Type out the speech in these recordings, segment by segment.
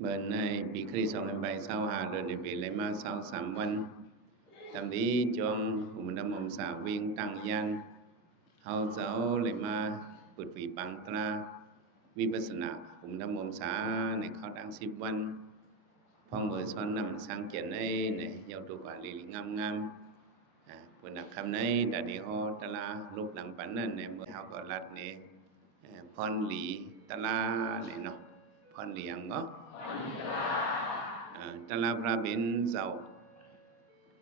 Bên này bị khi xong em bay sau hà rồi để bị lấy ma sau sắm văn tâm lý trong của mình đã mong xả viên tăng gian hậu giáo lấy ma vượt vị bằng tra vipassana cũng đã mong xả nàyเขาđang xếp văn phong mở son nằm sang kiện ấy này giao tụ quả lì ngam ngam bữa nãy cam này đã đi ho ta la lúc đằng bản này mới học gọi lạt này phong lì ta la này nó phong lì ăn đó ta la pra bên giàu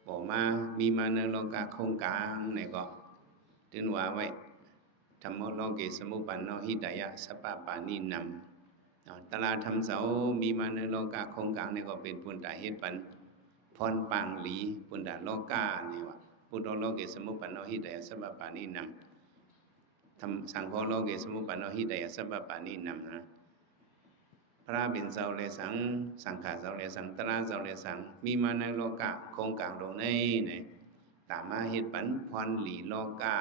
bỏ ma mi ma nơ lo ca không cả này có tên hóa vậy tham mô lo kê samu bản no hidaya sapa pani nằm ta la tham giáo mi ma nơ lo ca không cả này có bên buồn đại hết bản phòn bang lý buồn đại lo ca này vậy buồn đó lo kê samu bản no hidaya sapa pani nằm tham sang kho lo kê samu bản no hidaya sapa pani nằmพระเป็นเจ้าเลสังสังขารเจ้าเลสังตระเจ้าเลสังมีมาในโลกะโครงกลางตรงนี้เนี่ยตามมาเฮ็ดปันพรหลีโลกะ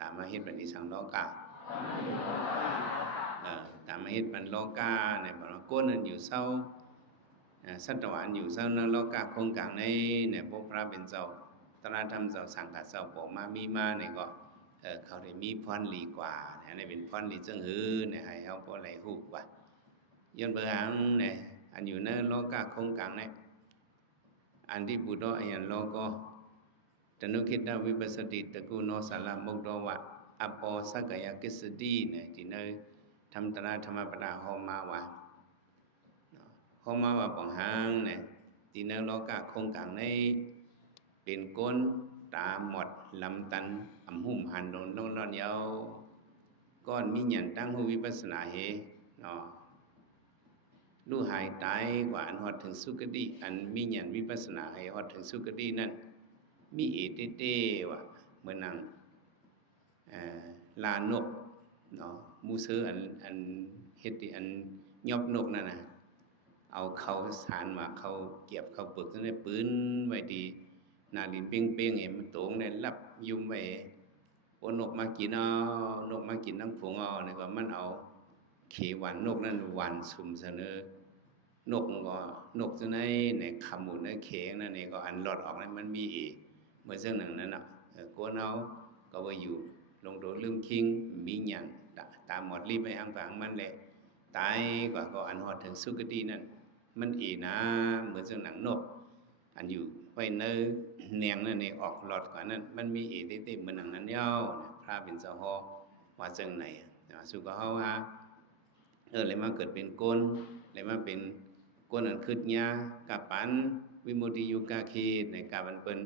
ตามมาเฮ็ดปันอีสังโลกะตามมาเฮ็ดปันโลกะเนี่ยบอกว่าก้นอยู่เศร้าสัตว์อยู่เศร้าในโลกะโครงกลางนี้เนี่ยพวกพระเป็นเจ้าตระธรรมเจ้าสังขารเจ้าบอกมามีมาเนี่ยก็เขาได้มีพรหลีกว่าเนี่ยเป็นพรหลีจังหือเนี่ยให้เขาพอไหลหูกว่าย้อนเบอร์อังเนี่ยอันอยู่ในโลกะคงกังเนี่ยอันที่บุตรอันโลก็ตนุคิดาวิปัสสติตะกุโนสาลามกดวะอปอสักยากิสติเนี่ยที่ในธรรมตระธรรมปราหอมาวะหอมาวะปองหางเนี่ยที่ในโลกะคงกังเนี่ยเป็นก้นตาหมดลำตันอำหุ่มหันโดนโดนยาวก้อนมีหยันตั้งหูวิปัสสนาเหเนาะรู้หายตายกว่าอันหอดถึงสุคติอันมีหยันวิปัสสนาให้หอดถึงสุคตินั่นมีเอเตเตว่ะเมื่อนั่งลานกเนาะมูเซอร์อันเฮ็ดอันยอบนกนั่นน่ะเอาเขาสารมาเขาเก็บเขาปึกนั่นได้ปืนไว้ดีนาดินเป้งๆเห็นมันโตงได้รับยุ่มไว้โอนกมากินเอานกมากินทั้งฝูงเอาเนี่ยก็มันเอาเขวันนกนั่นวันซุ่มเสนอนกก็นกตัวไหนในคำหมุนในเขงนั่นเองก็อันหลอดออกนั้นมันมีอีกเมื่อเช่นหนึ่งนั้นน่ะกวนเอาก็ว่าอยู่ลงโดนลืมคิงมีหยังตามหมดรีบไปหางฝังมันแหละตายกว่าก็อันหอดถึงสุคตินั่นมันอีนะเหมือนเช่นหนังนกอันอยู่ไว้เนื้อเนียงนั่นเองออกหลอดกว่านั้นมันมีอีกติเหมือนหนังนั้นเย้าพระเป็นเจ้าฮอว่าเจังไหนสุกเขาว่าเลยมาเกิดเป็นก้นเลยมาเป็นก้นอันคืดยากับปันวิมุตติยุกาคีในการบันเป็น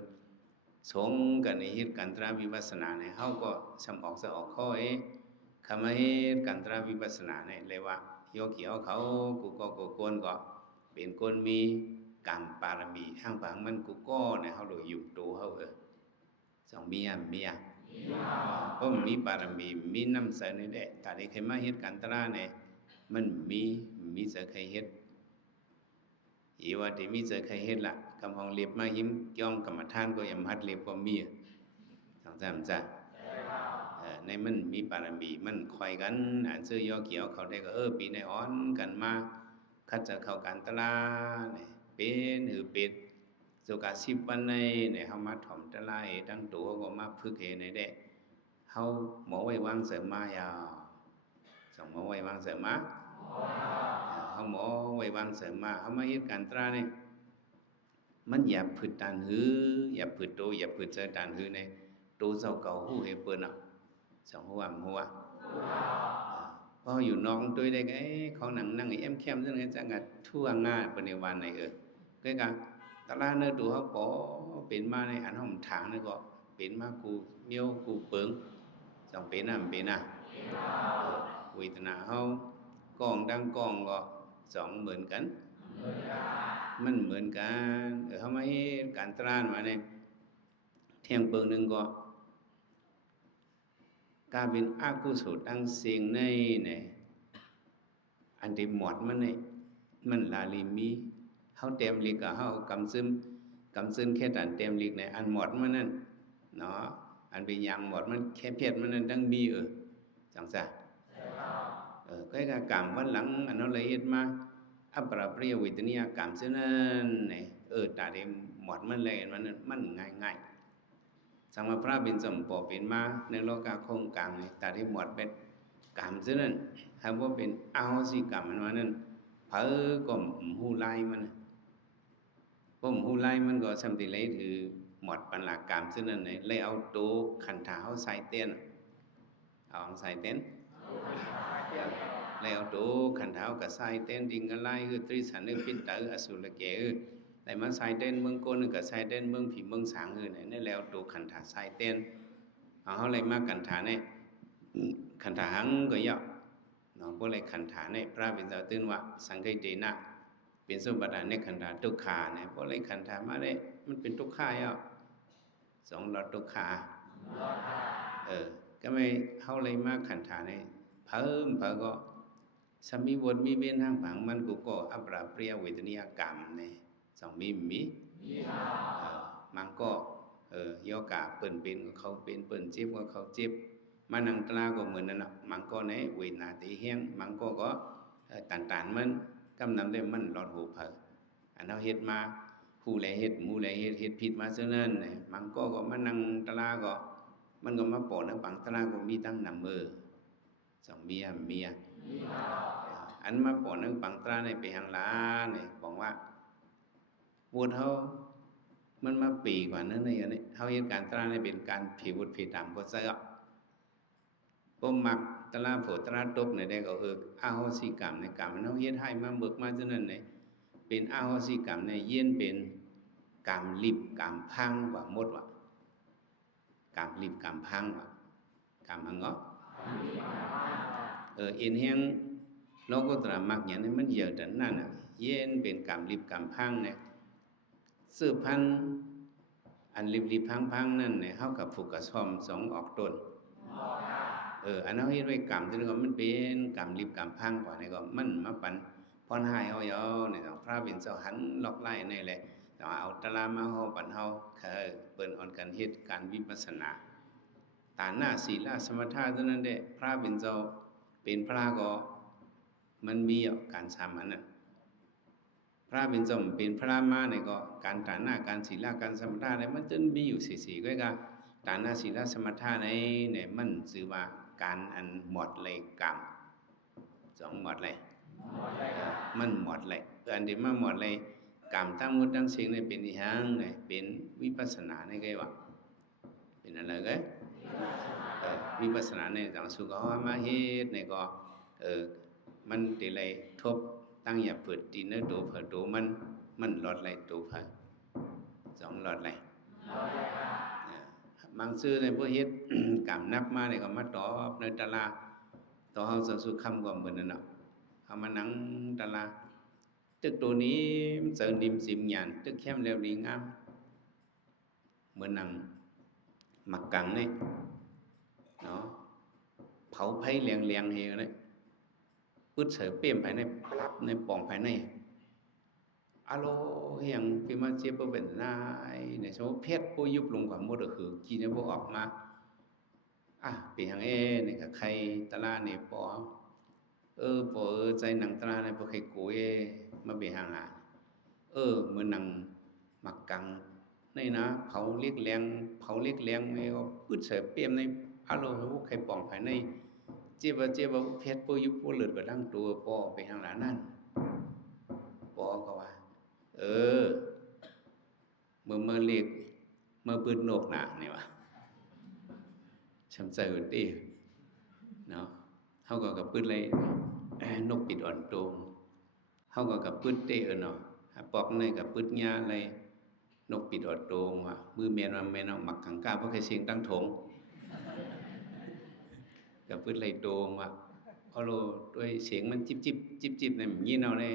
สงกันในเหตุการตราวิปัสสนาในเฮาก็สำออกสะออกข้อคำว่าเหตุการตราวิปัสสนาในเลยว่าโยกีเขากูก็ก้นก็เป็นก้นมีกรรมปารมีห้างฝังมันกูก็ในเฮาโดยอยู่ตัวเฮาสองมีเพราะมันมีปารมีมีน้ำใสในแดดแต่ในใครมาเหตุการตราเนี่ยมันมีจะใครเฮ็ดอีว่าที่มีจะใครเฮ็ดละกำห้องเล็บมาหิมย่อมกรรมฐานก็ยำหัดเล็บก็มีสองสามจ้ะในมันมีปารมีมันคอยกันอ่านเสื้อย่อเกี่ยวเขาได้ก็ปีในอ้อนกันมาคัดจะเข้ากันตลาเนี่ยเป็นหรือเป็ดสุกาสิบวันในเนี่ยเฮามาถ่อมตลาตั้งตัวก็มาพึกเฮในแดเฮาหมอไว้วางเสริมมายาวสองหมอไว้วางเสริมมาเขาหมอไว้วางเสริมมาเขามาเหตุการตราเนี่ยมันอย่าผึดตานหืออย่าผึดโตอย่าผึดเจอตานหือในโตเจ้าเก่าหู้เฮเปิ้นอ่ะสองหัวพออยู่น้องตัวได้ไงเขานั่งไอ้แอมแคมจังไงจังกัดทั่วง่าปในวันไหนก็กันตลาดเนื้อตัวเขาปอเป็นมาในอันห้องถางนี่ก็เป็นมากูเมียวกูเปิงสองเป็นวิตนาเฮากองดังกองก็สองเหมือนกันมันเหมือนกันเขาไม่การตรานมาเนี่ยเที่ยงเปิงหนึ่งก็การเป็นอากุศลตั้งเสียงในเนี่ยอันที่หมดมันลาลิมีเขาเต็มลิกกับเขากำซึมแค่แต่เต็มลิกเนี่ยอันหมดมันนั่นเนาะอันเป็นยางหมดมันแค่เพียรมันนั่นดังมีจังซะก็การกรรมวันหลังอันนั้นละเอียดมาอ อัปราเปรียวิตนิยกรรมเช่นนั้นเนี่ยตาเดมหมดมันเลยมันง่ายๆสังมาพระเป็นสมปอเป็นมาในโลกาคงกลางเนี่ยตาเดมหมดเป็นกรรมเช่นนั้นคำว่าเป็นอาโหสิกรรมมันว่านั้นเผอก็หูไล่มันผมหูไล่มันก็สำติเลยถือหมดปัญหากรรมเช่นนั้นเนี่ยเลยเอาตัวขันธาเขาใส่เต้นเอาใส่เต้นแล้วตัวขันธากับใส่เต้นดิ่งกันไล่คือตรีสันนึกพิจารอสุรเกอแต่มาใส่เต้นเมืองโกนึงกับใส่เต้นเมืองผีเมืองสางเนี่ยนี่แล้วตัวขันธาใส่เต้นเขาเลยมาขันธาเนี่ยขันธาหังก็ยากเนาะพวกเลยขันธาเนี่ยพระเป็นเจ้าตื่นว่าสังเกตเจนะเป็นสมบัติในขันธาทุกขาเนี่ยพวกเลยขันธามาเนี่ยมันเป็นทุกขาอ่ะสองหลอดทุกขาก็ไม่เขาเลยมาขันธาเนี่ยเพิ่มก็สามีวนมีเว้นทางผังมันก็อัปราเปรียวิตนิยกรรมเนี่ยสองมีมันก็ย่อกาเปิ่นเป็นก็เขาเป็นเปิ่นเจ็บก็เขาเจ็บมานังตลาก็เหมือนนั่นน่ะมันก็ในเวนาติแห้งมันก็ต่างๆมันกำนำได้มันหลอดหูเผออันเอาเฮ็ดมาผู้ใดเฮ็ดหมู่ใดเฮ็ดผิดมาซะนั้นเนี่ยมันก็มานังตลาก็มันก็มาปอดปังตลาก็มีตั้งนำมือสองเมียอันมาปอดปังตลาเนี่ยไปหางลาเนี่ยบอกว่าปวดเขามันมาปีกว่านั้นเนี่ยเขาเห็นการตราเนี่ยเป็นการผิวผิดตามก็เสื้อผมมักตราโผตราตบเนี่ยได้ก็อาโหสิกรรมในกรรมมันเขาเฮ็ดให้มาเบิกมาจนนั้นเนี่ยเป็นอาโหสิกรรมเนี่ยเย็นเป็นกรรมลิบกรรมพังกว่าหมดว่ะกรรมลิบกรรมพังว่ะกรรมหังเงาะเอ็นแห้งเราก็ตรามักอย่างนี้มันเยอะแต่นั่นอ่ะเย็นเป็นกรรมลิบกรรมพังเนี่ยสืบพันอันริบพังนั่นเนี่ยเท่ากับผูกกับซ่อมสองออกต้นอันนั้นเฮ็ดไว้กรรมที่นี่ก็มันเป็นกรรมริบกรรมพังกว่านี่ก็มันมาปันพรหายเฮาย่อเนี่ยพระเป็นเจ้าหันล็อกไล่นี่แหละแต่ว่าเอาตะลามาเฮาปันเฮาเปิ้นอ่อนกันเฮ็ดการวิปัสสนาตาหน้าศีลสมถะเท่านั้นแหละพระเป็นเจ้าเป็นพระก็มันมีการสามัญน่ะพระเป็นสมเป็นพระมาเนี่ยก็การฐานะการศีลการสมถะเนี่ยมันจะมีอยู่สี่ก็คือฐานะศีลสมถะในเนี่ยมันชื่อว่าการอันหมดเลยกรรมสองหมดเลยมันหมดเลยอันที่มาหมดเลยกรรมทั้งหมดทั้งสิ่งเนี่ยเป็นอีหยังเนี่ยเป็นวิปัสสนาเนี่ยก็ว่าเป็นอะไรก็วิปัสสนาเนี่ยจังสุขภาพมาเฮ็ดเนี่ยก็มันติเลยทบตั้งอย่าเปิดตีเนื้อตัวเปิดตัวมันหลอดอะไรตัวเผสองหลอดอะไรบางซื่อในพวกเฮ็ดกรรมนับมาเนี่ยก็มาตอบในตลาต่อเฮาสังสุขคำกว่าเหมือนนั่นเนาะเอามานั่งตลาตึกตัวนี้เสริมดิมสิมหยานตึกเข้มเร็วดีงามเหมือนนั่งหมักกังเนี่ยเนาะเผาไผ่เลียงเฮเลยปึ๊ดเสือเปี่ยมภายในปลับในป่องภายในอโลเฮียงพิมาเจ็บเป็นนายเนี่ยสมมติเพชรผู้ยุบลงกว่าหมดคือกินแล้วพวกออกมาเป็นอย่างเนี่ยกับใครตลาดเนี่ยปอปอใจหนังตลาดเนี่ยพวกใครกูมาเป็นห่างเหมือนหนังหมักกังนี่นะเผาเรียกแรงไม่ก็ปึ๊ดเสือเปี่ยมในอโลพวกใครป่องภายในเจ็บเพชรปูยุบปูเลือดก็ดังตัวปอไปทางหลังนั่นปอก็ว่าเมื่อเล็กเมื่อปืนนกหนาเนี่ยวะช้ำใจอุ่นดีเนาะเขาก็กับปืนเลยนกปิดอ่อนโตงเขาก็กับปืนเตะเนาะปอกในกับปืนยาเลยนกปิดอ่อนโตงว่ะมือเมียนเอาหมักขังก้าเพราะใครเสียงตั้งถงกับพื้นไหลโดงว่ะเอาโลด้วยเสียงมันจิบในอย่างนี้เนาะเลย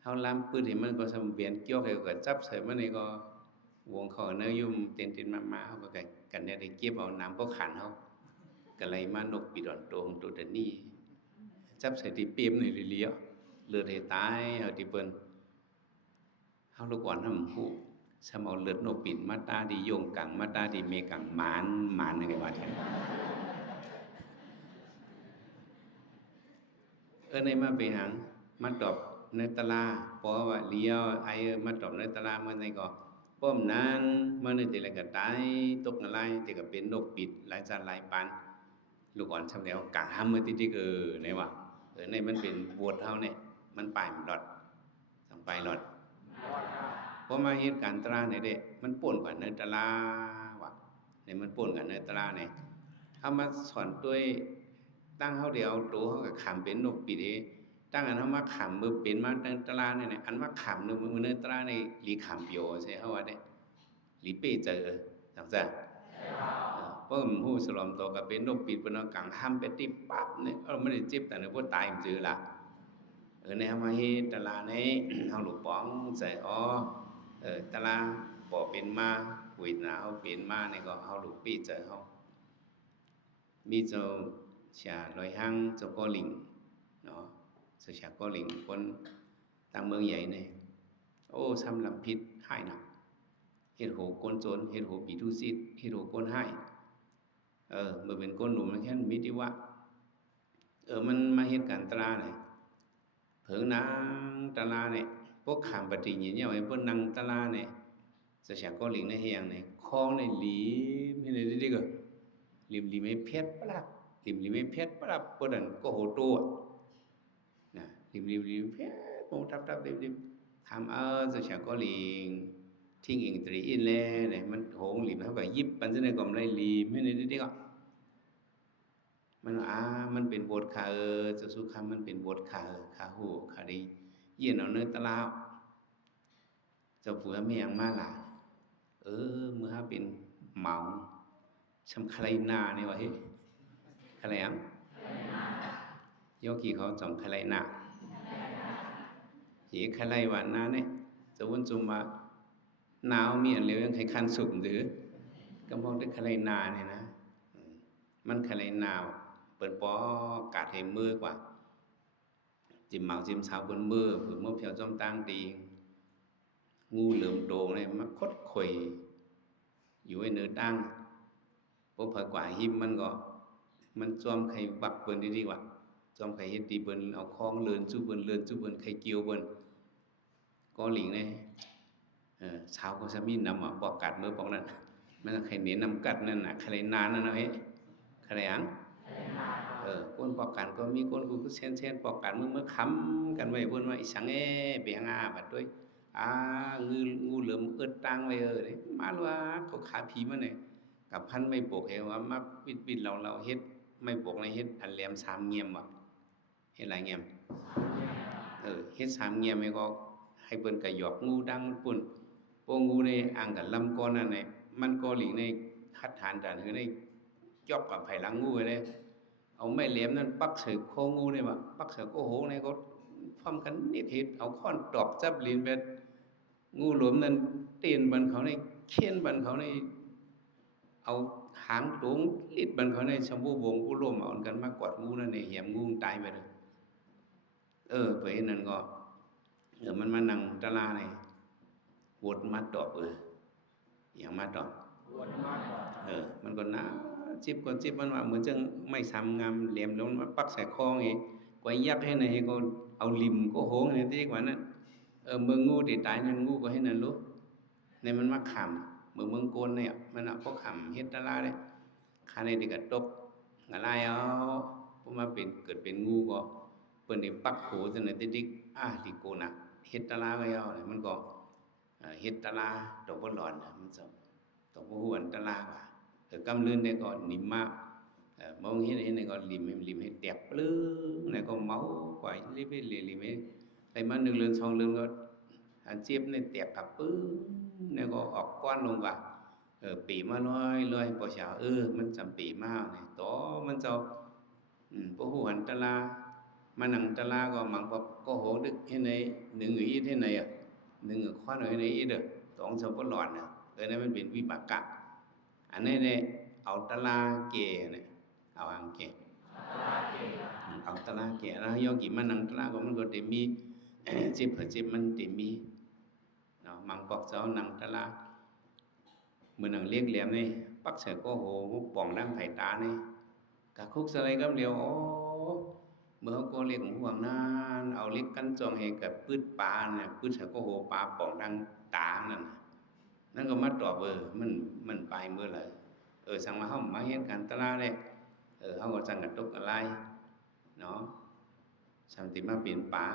เขาล้ำพื้นเห็นมันก็สมเบียนเกี่ยวกับจับใส่มันนี่ก็วงเขาเนื้อยุ่มเต็นมาเขาก็กันเนี่ยได้เก็บเอาน้ำพวกขันเขาก็เลยมานกปิดอ่อนโตงตัวเดนี่จับใส่ที่เปียมในเลี้ยวเลือดให้ตายเอาที่เปิ้นเขาลูกอ่อนทำผู้สมเอาเลือดนกปิดมาตาดีโยงกังมาตาดีเมกังหมานยังไงมาแทนในมาไปหางมาตอบ nơi ta la bỏ và liao ai mà trộm nơi ta la mà này cóป้อมนั้นมันนี่แต่ละก็ตายตกอะไรแต่ก็เป็นโรคปิดหลายชาติหลายปานลูกอ่อนทำแล้วกะห้ามมือติดในว่าในมันเป็นบวชเฮาเนี่ยมันไปมันหลอดสังไปหลอดเพราะมาเหตุการณ์ตราเนี่ยเด้มันป่นกว่าเนื้อตะลาว่ะเนี่ยมันป่นกว่าเนื้อตะลาเนี่ยเฮามาสอนด้วยตั้งเฮาเดียวตัวเฮาก็ขำเป็นโรคปิดเองตั้งอันเฮามาขำมือเป็นมาเนื้อตะลาเนี่ยอันมาขำเนื้อตะลาในลีขำเปียวใช่เฮาว่าเด้ลีเป้เจอจังซั่นเพิ่มฮู้สลอมตัวก็เป็นโรคปิดเพิ่นเอากังห้ามไปติปั๊บเนี่ยไม่ได้เจ็บแต่เนื้อบ่ตายมันจือล่ะในเฮามาเฮ็ดตะลาในเฮาหลุป้องใส่อ๋อตะลาบ่เป็นมาปุ๋ยหนาเฮาเป็นมานี่ก็เฮาหลุปี้เจอเฮามีเจ้าชาลอยหังเจ้าก็ลิงเนาะเจ้าชาก็ลิงคนต่างเมืองใหญ่นี่โอ้ซ้ำลำพิษหายหนักเฮ็ดโหกนโจรเฮ็ดโหปีทุซิดเฮ็ดโหกนหายเมื่อเป็นคนหนุ่มมันแค่มีที่ว่ามันมาเฮ็ดการตราเนี่ยเผิงนางตะลาเนี่ยพวกขามปฏิญญาไว้พวกนางตะลาเนี่ยจะฉากก็หลิงในเฮียงเนี่ยคองในหลีมให้ในดิก็ลิมไม่เพชรปะล่ะลิมไม่เพชรปะล่ะพวกนั้นก็โหตัวนะลิมเพชรโมทับลิมทำจะฉากก็หลิงทิ้งอิงตรีอินแลเนี่ยมันโหงลิมเท่ากับยิบปันจะในกล่อมไรลิมให้ในดิก็มันเป็นบทขาจะสุขมันเป็นบทขาหูขาดีเยี่ยนเอาเนื้อตะลาวเจ้าผัวไม่ยังมาหล่ะเมื่อเป็นเมาชำใครนาเนี่ยว่าเฮ้ใครอ่ะยกกี่เขาจองใครนาเฮ้ใครวันนาเนี่ยจะวนจุมาหนาวเมียนเร็วยังใครคันสุกหรือก็มองด้วยใครนาเนี่ยนะมันใครนาวเปิดปอกาดให้มือกว่าจิมเมาจิมสาวบนมือผืนมือเพียวจอมตั้งดีงูเหลือมโด่งเนี่ยมันคดข่อยอยู่ไอ้เนื้อตั้งพวกเผยกว่าหิมมันจอมไข่บักเปิ้นดีกว่าจอมไข่เฮ็ดดีเปิ้นเอาคล้องเลื่อนจู้เปิ้นไข่เกี่ยวเปิ้นก็หลิงเนี่ยสาวก็จะมีนำบอกกัดมือปองนั้นมันไข่เหนียนำกัดนั่นน่ะไข่นานนั่นนะเฮ้ไข่อังคนปอกกันก็มีคนกูก็เส้นปอกกันเมื่อค้ำกันไว้เพิ่นว่าอีสังเบียงบัดด้วยงูเหลือมตั้งไว้นี่มาว่าเขาขาผีมาเนี่ยกับพันไม่ปกเฮว่ามาปิดเราเฮ็ดไม่ปกในเฮ็ดอันแหลม3เงียมว่ะเฮ็ดหลายเงียมเฮ็ด3เงียมให้ก็ให้เปิ้นก็หยอกงูดังมันปุ่นโปงูในอ่างกับลำก้อนนั่นน่ะมันก็หลิงในคัดฐานด่านคือในจอกกับไผหลังงูไว้เลยเอาไม้แหลมนั้นปักใส่คองูเนี่ยว่ะปักใส่โอ้โหในก็พร้อมกันนิดเฮ็ดเอาค้อนตอกจับลิ้นเป็ดงูหลวมนั้นเตียนบันเขาในเคียนบันเขาในเอาหางตุงลิดบันเขาในชมพูวงผู้ร่วมเอากันมากอดงูนั่นในเหี่ยมงูตายไปเลยไปนั่นก็มันมานั่งตะลาในวดมัดดอกอย่างมัดดอกมันก็น่าจิบก่อนจิบมันว่าเหมือนจังไม่ซ้ำงามเหลี่ยมแล้วมันปักใส่คอไงกว่ายักให้ไหนก็เอาลิมก็โหงในที่กว่านั้นเมืองงูติดตายนั่นงูก็ให้นั่นรู้ในมันมาขำเมืองโกนเนี่ยมันก็ขำเฮ็ดตะลาเลยคาในที่กระตกอะไรเอาพวกมาเป็นเกิดเป็นงูก็เปิ้นได้ปักโหจังได๋ติดิลิโกน่ะเฮ็ดตะลาไว้เอาเนี่ยมันก็เฮ็ดตะลาตกบ่หลอนมันจะตกบ่ฮู้อันตะลาว่ากำเลื่อนได้ก็นิ่มมากมองเห็นในก็ลิมให้แตกปลื้มในก็เมากว่าลิบลิมไปมา1เรือน2เรือนก็อันเจี๊ยบในแตกกับปึ้งในก็ออกก้อนลงว่าปีมาลอยปอเฉามันจำปีมาเนี่ยต่อมันเจ้าบ่ฮู้หันตะลามานั่งตะลาก็มังก็โหดึกเฮ็ดไหน1อีเฮ็ดไหน1ข้อหน่อยในอีเด้อ2สบ่หลอนน่ะนั้นมันเป็นวิบากกะอันนี้เนี่ยเอาตะลาเกเนี่ยเอาอังเกเอาตะลาเกแล้วโยกิมันนังตะลาก็มันก็ได้มีจิบมันได้มีเนาะมังปอกเจ้านังตะลาเมื่อนังเรียกแหลมนี่ปักเสก็โหป่องดังไผตานี่กะคุกสไลกำเดียว เมื่อเขาก็เรียกห่วงนั้นเอาเล็กกันจองให้กับปืดปลาเนี่ยปืดก็โหปลาป่องดังตานั่นก็มาตอบมันไปเมื่อไหร่สั่งมาเฮามาเฮ็ดกันตลาดเลยเฮาก็สั่งกันตกอะไรเนาะสัมติมาเปลี่ยนปลา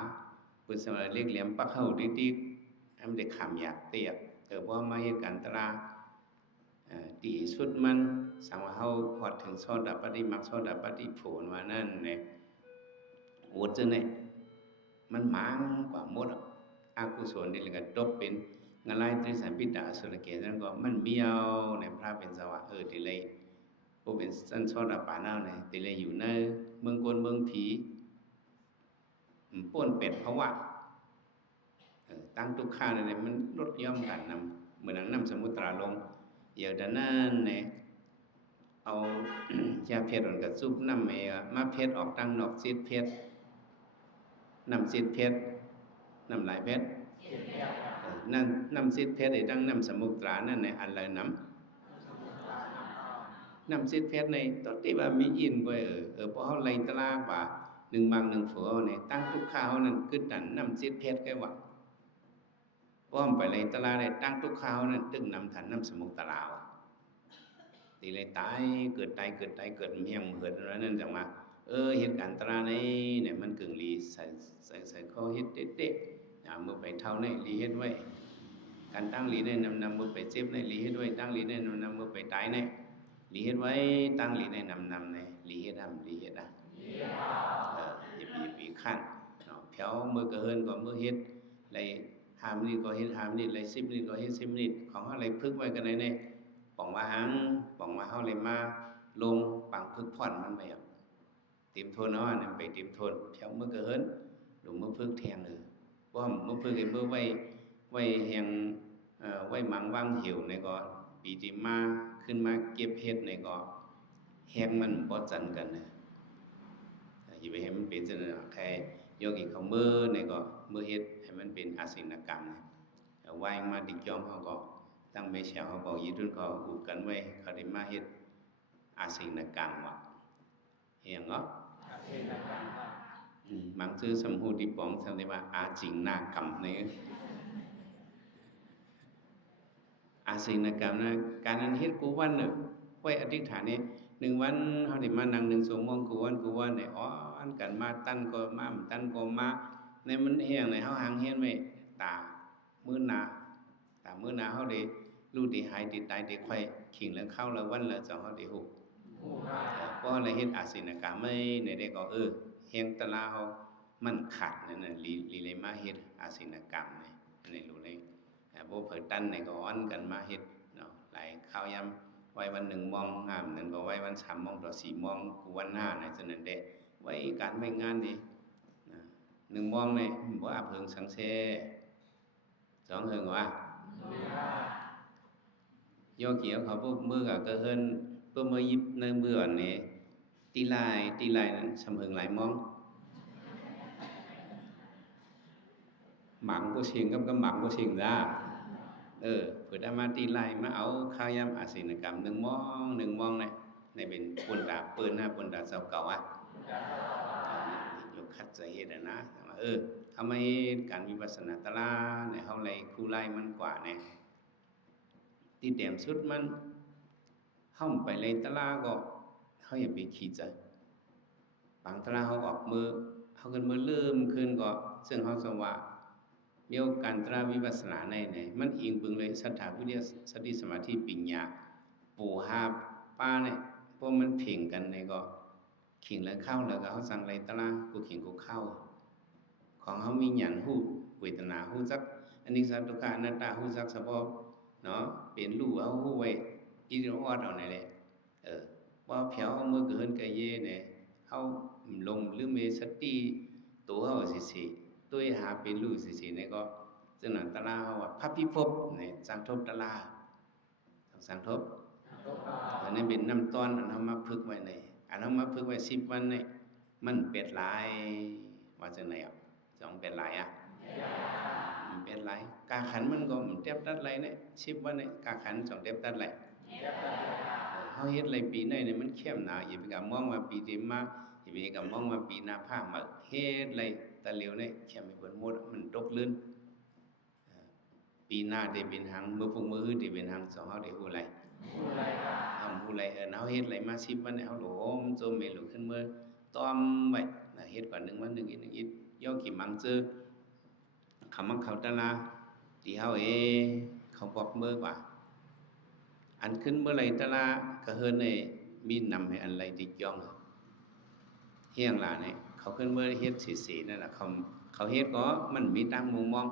ปืนสมัยเรียกเหลี่ยมปักเฮาดิๆมันได้ขำอยากเตียกเพราะมาเฮ็ดกันตลาดตีสุดมันสั่งว่าเฮาฮอดถึงซอดปฏิมักซอดปฏิโผนว่านั่นเนี่ยโอดจังได๋มันหมางกว่าหมดอกุศลนี่เลยก็ตกเป็นงลายตริสัมปิตาอสุรเกนั่นก็มันเมียวในพระเป็นสวะติเลยผู้เป็นสันซอดปานาเนี่ยติเลยอยู่ในเมืองกลเมืองผีป่วนเป็ดเพราะว่าตั้งทุกข้าเนี่ยมันลดย่อมกันนำเหมือนน้ำสมุทราลงเยอะด้านนั้นเนี่ยเอายาเพชรกับซุปน้ำมาเพชรออกตั้งนอกซีดเพชรน้ำซีดเพชรน้ำลายเพชรนั่นน้ำซีดเพชรไอ้ดังน้ำสมุทรานั่นในอันไรน้ำซีดเพชรในตอนที่ว่ามีอินไว้เพราะเขาไล่ตลาดว่าหนึ่งบางหนึ่งฝัวเนี่ยตั้งทุกข้าวนั่นคือดันน้ำซีดเพชรแค่ว่าป้อมไปไล่ตลาดเนี่ยตั้งทุกข้าวนั่นตึงน้ำถันน้ำสมุทราตีเลยตายเกิดเมี่ยงเหิดแล้วนั่นจังว่าเหตุการณ์ตราในเนี่ยมันกึ่งลีใส่ข้อเฮ็ดเด็ดๆมือไปเท่าในลีเฮ็ดไว้การตั้งลีในนำมือไปเจ็บในลีเฮ็ดไว้ตั้งลีในนำมือไปตายในลีเฮ็ดไว้ตั้งลีในนำในลีเฮ็ดอย่าปีขั้นเนาะเพียวมือกระเฮินก็มือเฮ็ดไร5 นาทีก็เฮ็ด5 นาทีไร10 นาทีก็เฮ็ด10 นาทีของเฮาไรพึกไว้กันในป่องว่าหังป่องว่าเฮาเลยมาลงปังพึกผ่อนมันไปติมโทนเนาะนั่นไปติมโทนเพียวมือกระเฮินหลุมมือพึกแทงบ่มือพึกไอ้มือไว้แหงไว้หมังว่างหิวในก็ปีที่มาขึ้นมาเก็บเฮ็ดในก็แฮงมันบ่จันกันอย่าไปให้มันเป็นจังนั้นแค่ยกอีกเขามือในก็มือเฮ็ดให้มันเป็นอาศินกรรมไหว้มาดิจอมเฮาก็ตั้งไม่แฉวเขาบอกยีรุ่นเขาอุดกันไว้เขาได้มาเฮ็ดอาศินกรรมว่ะเฮียงเนาะอาศินกรรมมังซื้อสมหูดิปองสันติว่าอาจิงนากรรมนี่อาศินกรรมนะการนั้นเฮ็ดกูวันน่ะไว้อธิษฐานนี่1 วันเฮาได้มานั่ง1 ชั่วโมงกูวันเนี่ยอันกันมาตั้นก็มาตั้นก็มาในมันเฮียงในเฮาหางเฮียนไว้ตามื้อหน้าเฮาได้รู้ดีหายดีตายดีค่อยขิงแล้วเข้าแล้ววันแล้วจังเฮาได้ฮู้เพราะอะไรเฮ็ดอาศินกรรมไม่ในได้ก็เฮียงตะลาเฮามันขาดนั่นน่ะลีเลยมาเฮ็ดอาศินกรรมนี่อันนี้รู้เลยบ่เพิ่นตั้นในก็อ้อนกันมาเฮ็ดเนาะหลายข้าวยำไว้วัน1 โมงงามนั่นก็ไว้วัน3 โมงต่อ4 โมงกูวันหน้าในฉะนั้นเด้ไว้การไว้งานนี่นะ1 โมงนี่บ่อาเพิงสังเส2เฮิงว่าโยเขียวเขาพวกมือกับกระเฮินพวกมือยิบในมืออันนี้ตีลายนั้นสำเฮิงหลายมองหมังผู้ชิงกับหมังผู้ชิงได้เผื่อได้มาตีลายมาเอาข้าวยำอาศินกรรม1 โมงเนี่ยในเป็นปนดาปืนหน้าปนดาเสาเก่ายกคัดใจเฮ็ดนะว่าทำไมการวิปัสสนาตะลาเนี่ยเฮาไล่คู่ไล่มันกว่าเนี่ยที่แต้มสุดมันเฮาไปไล่ตะลาก็เฮาอย่าไปขี้ใจบางตะลาเฮาออกมือเฮาขึ้นมือเริ่มขึ้นก็ซึ่งเฮาสว่ามีโอกาสตราวิปัสสนาในมันอิงปึงเลยสัทธาวิริยะสติสมาธิปัญญาปู่หาป้าเนี่ยพวกมันเพ่งกันในก็ขิงแล้วเข้าแล้วก็เฮาสั่งไล่ตะลากูขิงกูเข้าของเฮามีหยันฮู้เวทนาฮู้จักอนิจจังทุกขังอนัตตาฮู้จักเฉพาะเนาะเป็นรู้เฮาฮู้ไว้อีเดียวออดเอานั่นแหละว่าเพียวมือเกินกะเยเนี่ยเฮาลงหรือมีสติตัวเฮาสิตัวหาเป็นรู้สิเนี่ยก็จังนั้นตะลาเฮาว่าพระพิภพเนี่ยสังทบตะลาสังทบอันนี้เป็นน้ำต้อนอันเฮามาพึกไว้ในอันเฮามาพึกไว้10 วันเนี่ยมันเป็ดหลายว่าจังได๋2เป็ดหลายเป็นหลายกาขันมันก็เต็บตัดไหลเนี่ย10 วันเนี่ยกาขัน2เต็บตัดไหลเฮาเฮ็ดไหลปีไหนเนี่ยมันเข้มหนาอย่าไปกะมองว่าปีที่มา ทีนี้ก็มองว่าปีหน้าผ้ามาเฮ็ดไรตะเหลียวเนี่ยแค่ไม่เปิดหมดมันตกลื่นปีหน้าได้เป็นหางมือพงมือหื้อได้เป็นหางสองเฮาได้ฮู้ไรฮู้ไรเฮาเฮ็ดไรมา10วันเฮาหลมจมไม่หลุขึ้นมือต้อมไว้เฮ็ดกว่า1วัน1อีกย่อกี่มังเจอคำมังเขาตะลาที่เฮาเขาบอกมือกว่าอันขึ้นเมื่อไรตะลาก็เฮิรนในมีนำให้อันไรดิย่องเฮียงล่ะเนี่ยเขาขึ้นเมื่อเฮ็ดสีนั่นแหละเขาเฮ็ดก็มันมีตั้งมุมมอง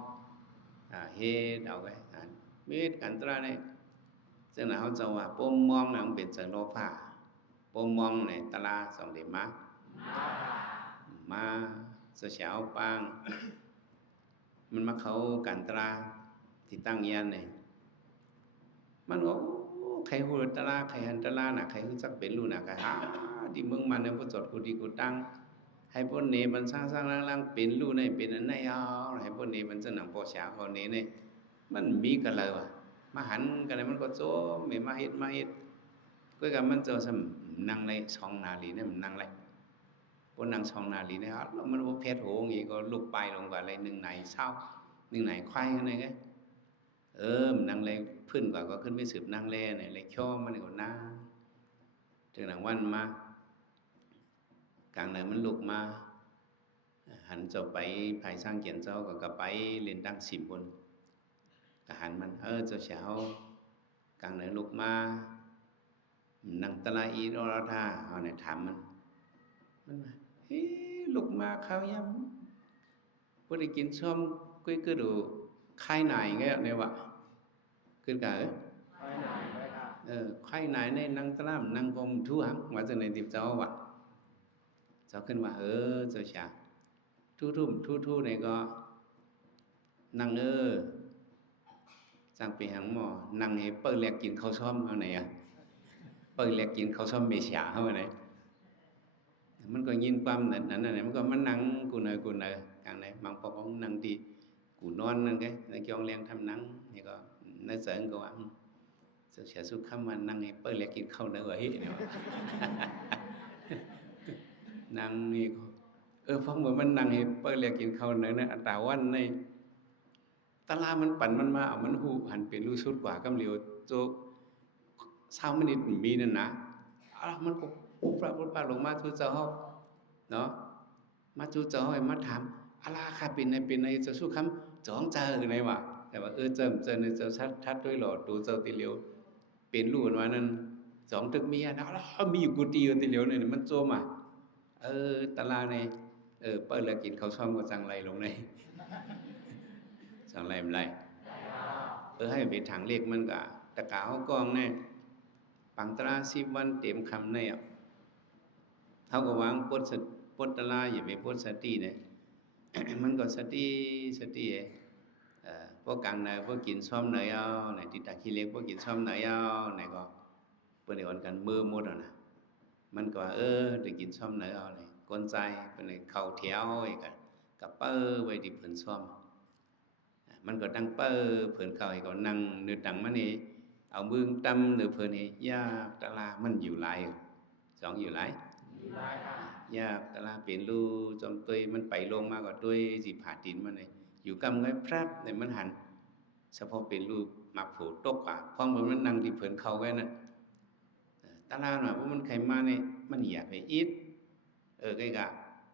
เฮ็ดเอาไว้มีเฮ็ดกันตราเนี่ยซึ่งเขาจะว่าปมมองน่ะมันเป็นสังโลภะปมมองในตะลาสองเดมาเสียวปางมันมาเขากันตราที่ตั้งยันเนี่ยมันก็ใครหูตะลาใครหันตะลาน่ะใครรู้จักเป็นรู้น่ะก็หาที่มึงมาเนี่ยบ่จดกูดีกูตั้งให้พวกนี้มันสร้างล่างๆเป็นรู้ในเป็นอันไหนเอาให้พวกนี้มันจะหนังปอฉาพวกนี้เนี่ยมันมีกันเลยว่ะมาหันกันเลยมันก็โจมไม่มาเฮ็ดก็กับมันเจอซ้ำนั่งในช่องนาลีเนี่ยมันนั่งไรพวกนั่งช่องนาลีเนี่ยครับมันบ่เพชรโหงี้ก็ลุกไปลงกว่าอะไร1ไหนเศร้า1ไหนควายกันไงมันนั่งเลยพื้นกว่าก็ขึ้นไปสืบนั่งแล่เนี่ยเลยช่อมันก็นั่งถึงหลังวันมากลางไหนมันลุกมาหันจะไปภายสร้างเกียนเจ้าก็กลับไปเรียนตั้ง10 คนก็หันมันเจ้าเช้ากลางไหนลุกมานั่งตะลาอีรอท่าเอาเนี่ยถามมันมาลุกมาเขายังพอได้กินส้มกุ้ยก็ดูไข่ไหนเงี้ยเนี่ยวะขึ้นกันไข่ไหนในนั่งตะลามนั่งกลมทั่วหังว่าจะในติบเจ้าวะเจ้าขึ้นว่าเจ้าชาทู่ในก็นั่งจังไปหังหมอนั่งให้เปิดแหลกกินข้าวซ้อมเอาไหนเปิดแหลกกินข้าวซ้อมเมษาเอาไหนมันก็ยินความนั้นน่ะมันก็มันนั่งกูเนยกลางไหนบางพอก็นั่งดีกูนอนนั่นไงในจองเลี้ยงทำนั่งนี่ก็ในเสริงก็ว่าเสียสุขคำวันนั่งให้เปิดแหลกกินข้าวเนื้อเฮ้ยเนี่ยนั่งนี่ฟังเหมือนมันนั่งให้เปิดแหลกกินข้าวเนื้อเนี่ยอัตราวันในตลามันปั่นมันมามันหูหันเป็นรู้ชุดกว่ากำเหลียวโจเช้ามันนิดมีนั่นนะมันก็ปุ๊บปลาลงมาทูเจ้าเนาะมาทูเจ้าให้มาถามอะไรค่ะเป็นในจะสู้คำจ้องเจอไงวะแต่ว่าเจอในเจ้าทัดด้วยหลอดดูเจ้าตีเหลียวเป็นรู้ว่านั้นสองตึกมีนะแล้วมีอยู่กูตีตีเหลียวเนี่ยมันโจมตลาในเปิดแล้วกินเขาชอบก็จังไรลงในจังไรมันไรให้ไปถังเล็กมันก็ตะกาวกองเนี่ยปังตรา10 วันเต็มคำในเท่ากับวางปดตลาอย่าไปปดสติเนี่ย มันก็สติพวกกลางไหนพวกกินซ้อมไหนเอาไหนติดตาขี้เล็กพวกกินซ้อมไหนเอาไหนก็เปิดเดี๋ยวกันมือหมดแล้วนะมันก็ได้กินซ้อมไหนเอาไหนกลใจเป็นเข่าแถวอีกกับเปิ้ลไว้ดิเพิ่นซ้อมมันก็ดังเปิ้ลเพิ่นเข่าอีกก็นั่งเนื้อดังมันนี่เอามือตำเนื้อเพิ่นนี่ยากตลามันอยู่หลายสองอยู่หลายยากตลาเป็นรูจอมตุยมันไปลงมากกว่าตุยสิผ่าดินมันเลยอยู่กำไว้พรัดในมันหันเฉพาะเป็นรูมักผูตกกว่าเพราะมันนั่งที่เพิ่นเข้าไว้น่ะตลาหน่อยเพราะมันใครมาเนี่ยมันอยากไปอิดใกล้กะ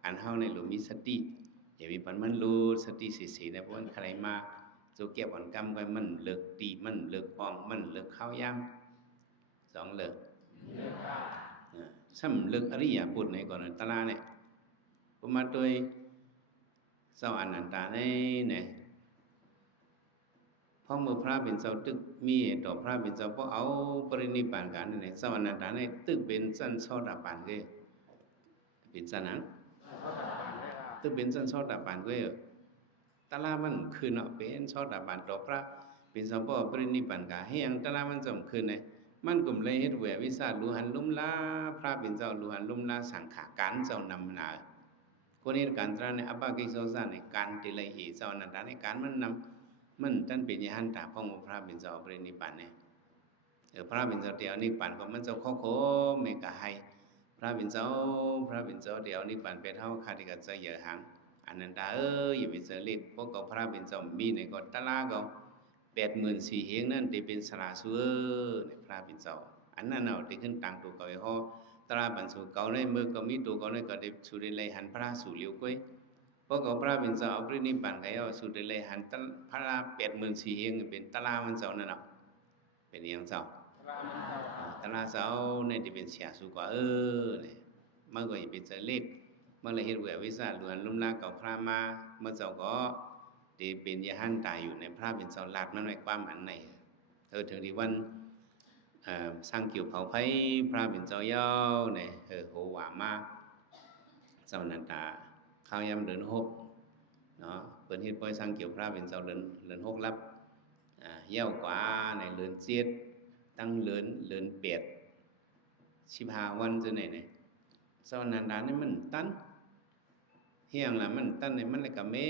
อันเฮาในหลุมมีสติอย่ามีปันมันรู้สติสีในเพราะมันใครมาจะเก็บอ่อนกำไว้มันเลิกตีมันเลิกอ่องมันเลิกข้าวยำ2เลิกซ้ำเลิกอริยบุตรในก่อนตลาเนี่ยผมมาโดยเจ้าอนันตาในเนี่ยเพราะเมื่อพระเป็นเจ้าตึกมีต่อพระเป็นเจ้าเพราะเอาปรินิพพานกันเนี่ยเจ้าอนันตาเนี่ยตึกเป็นสั้นโซดาปานก็เป็นสั้นนั้นตึกเป็นสั้นโซดาปานก็ตลามันคืนเนาะเป็นโซดาปานต่อพระเป็นสัมปะปรินิพพานกันให้ยังตลามันจำคืนเนี่ยมันกลุ่มเลยเฮ็ดแหววิสาลูหันลุ่มลาพระเป็นเจ้าลูหันลุ่มลาสังขาการเจ้านำนาคนนี้การตราในอปากิโสสานในการติเลยเหเจ้านันดาในการมันนำมันท่านเป็นยหันตาพ่องพระเป็นเจ้าปรินิพพานเนี่ยพระเป็นเจ้าเดียวนิพพานก็มันเจ้าข้อโคเมกะให้พ ระเป็นเจ้าเดี๋ยวนี้ปั่นไปเท่าคาติกัดใจเยอะหังอันนั้นตาอย่าไปเจอเล็กพวกก็พระเป็นเจ้ามีในก็ตะลาก็84,000เฮงนั่นที่เป็นสลาซัวในพระเป็นเจ้าอันนั้นเอาที่ขึ้นตังตัวเขาเขาตะลาปันสู่เก่าในมือก็มีตัวเขาในก็ได้สู่ได้เลยหันพระสู่เลี้ยวก้อยพวกก็พระเป็นเจ้าเอาปรินิพพานเขาสู่ได้เลยหันพระ84,000เฮงเป็นตะลามันเจ้านั่นน่ะเป็นอย่างเจ้าตลาเจ้าเนี่ยที่เป็นเสียสุกว่าเนี่ยมันก็เป็นเจเล็กมันเลยเห็นแหววิสาล้วนลุ่มลากับพระมาเมื่อเจ้าก็ที่เป็นยาหันตายอยู่ในพระเป็นเจ้าลัดมันในความอันไหนถึงที่วันสร้างเกี่ยวเผาไผ่พระเป็นเจ้าเย้าเนี่ยโหหวามาเจ้านันตาข้าวยำเดินหกเนาะเปิดเฮ็ดปล่อยสร้างเกี่ยวพระเป็นเจ้าเดินหกรับเย้ากว่าในเดินเจ็ดตั้งเลินเปียด15 วันจะไหนเนี่ยsauนั้นđàn này mình tán hiền là mình tán này mình lại cả mê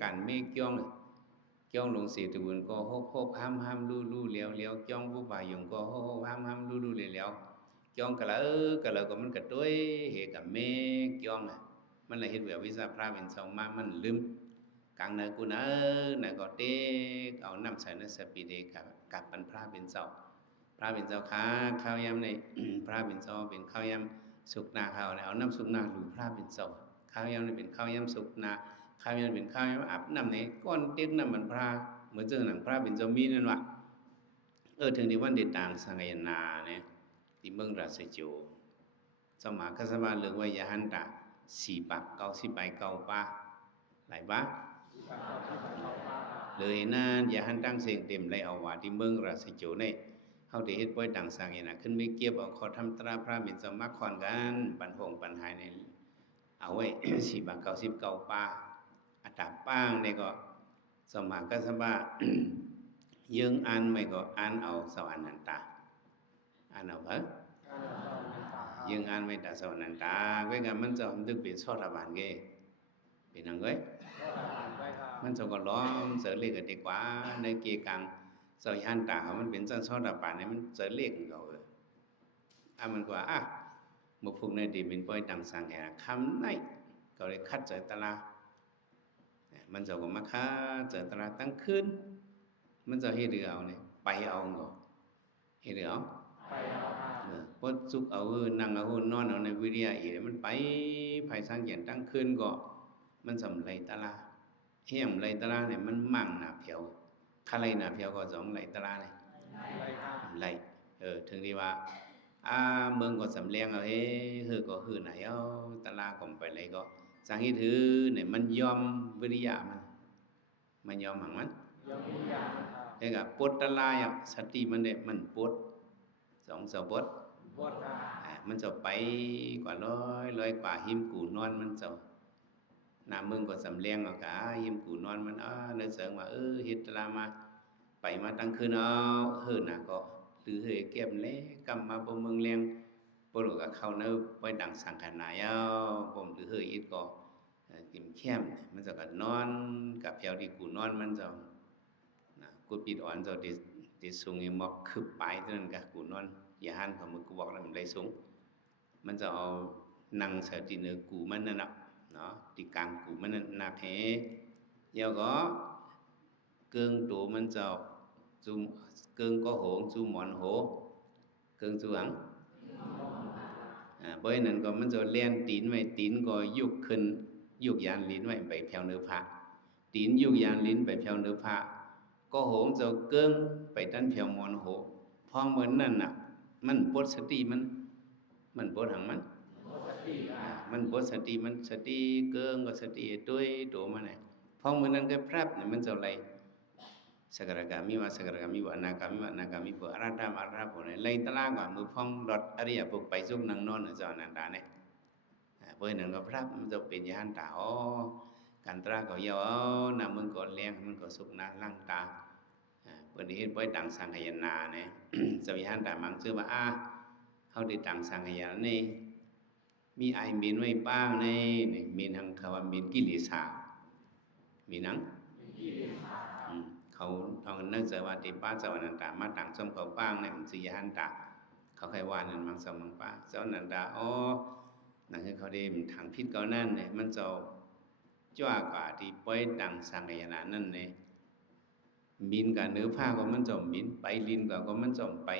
cản mê kiong lồng xì từ vườn co hốp ham lu léo kiong vô vài dùng co hốp ham lu léo kiong cả là có mình cả tối hệ cả mê kiong này mình lại hiện về với gia pra bên sau mà mình lướm càng nơi cô nỡ có têเอาน้ำใส่ในสปีดกับปันพระเป็นเจ้าข้าวยำในพระเป็นเจ้าเป็นข้าวยำสุกนาข้าวเอาน้ำสุกนาหรือพระเป็นเจ้าข้าวยำนี่เป็นข้าวยำสุกนาข้าวยำเป็นข้าวยำอาบน้ำในก้อนเต็กน้ำมันพระเหมือนเจอหนังพระเป็นเจ้ามีนั่นวะถึงที่วันเดต่างสังเกตนาเนี่ยที่เมืองราชโจสมัยกัสบาเลือกไว้ยาหันตา4 ปาก90 ไป9 ป้าหลายบ้าเลยนั่นยาหันตั้งเสียงเต็มเลยเอาว่าที่เมืองราชโจเนี่ยเขาที่เฮ็ดป่วยต่างสังเกตนะขึ้นไม่เก็บเอาขอทำตราพระเป็นสมัครคอนกันปัญหาในเอาไว้ 4 บาท 99 ป้าอัตราป้างเนี่ยก็สมัครก็สบายยืงอันไม่ก็อันเอาสวรรค์นันตาอันเอาเหรอยืงอันไม่ตาสวรรค์นันตาไว้กันมันจะนึกเป็นชอตบานเกเป็นยังไงมันจะก็ล้อมเสือเล็กกันดีกว่าในเกี่ยกังสอยหันตามันเป็นชอตบานเนี่ยมันเสือเล็กเขามันกว่าmột phút này thì mình coi đằng sang hè khám này có để khát trời ta la mình giờ có mắc khá trời ta la tăngขึ้นmình giờ hết được này bay ao ngồi hết được không có chúc ao năng ao non ao này video gì mình bay sang diện tăngขึ้นก็มันสำไรตาลาเฮียมไรตาลาเนี่ยมันมั่งหนาเพียวข้าไรหนาเพียวก็สองไรตาลาเนี่ยไรถึงดีว่าเมืองก็สำเลียงเอาก็คือไหนตลาดก็ไปเลยก็สังเกตถือเนี่ยมันยอมวิริยะมันยอมหังมันแต่กับปวดตลาดสติมันเนี่ยมันปวด2 ปวดมันจะไปกว่าร้อยกว่าหิมกูนอนมันจะน้ำเมืองก็สำเลียงเอากะหิมกูนอนมันเนื้อเสือว่าเฮ็ดตลาดมาไปมาตั้งคืนน่ะก็หรือเก็บเล่กำมาบนเมืองเลี้ยงปลุกกับเขาเนื้อไปดังสังขารนายผมหรืออีกก็กินเข้มมันจะกับนอนกับเพียวที่กูนอนมันจะกูปิดอ่อนจะติดสูงหมอกคืบไปเท่านั้นกับกูนอนอย่าหันเขามือกูบอกแล้วมันเลยสูงมันจะเอานั่งเสือตีเนื้อกูมันนั่นเนาะตีกลางกูมันนั่นหนักเดี๋ยวก็เกิงตัวมันจะจูcương có hồn chú mòn hổ cương chú hẳn bởi nên có mình rồi len tín có dục khinh dục dàn lín vậy phải theo nữ phạ tín dục dàn lín phải theo nữ phạ có hồn rồi cương phải tránh theo mòn hổ phongเหมือนนั่นน่ะมันปวดสติมันปวดหังมันปวดสติมันสติเกิงก็สติด้วยตัวมันเนี่ยphongเหมือนนั่นก็พรับเนี่ยมันจะอะไรsegera kami wa anakami wa arada pun lain telah kan mufong dot area pun pai suk nang non cho nan da ne với nang có phápมันจะเป็นยานตากันตราก็ยอนะมึงก็เลี้ยงมันก็สุกนะลังตาเปิ้นเฮ็ดไว้ดังสังขยนาเนี่ยสวิหันตามังชื่อว่าเฮาได้ดังสังขยานี่มีไอมีนไว้ป้างในนี่มีทางคำว่ามีกิเลสมีนังเขาเอาเนื่องจากว่าที่ป้าเจ้านันตามาต่างสมเขาป้างในมันสิยหันตาเข เขาใครว่านั่นมังสมังป้าเจ้านันดาอ๋อนั่นคือเขาได้ทางพิษเก่านั่นเนี่ยมันเจ้าจ้ากว่าที่ป้อยดังสังขยานั่นเนี่ยมินกับเนื้อผ้าก็มันจมมินไปลินก็มันจมไป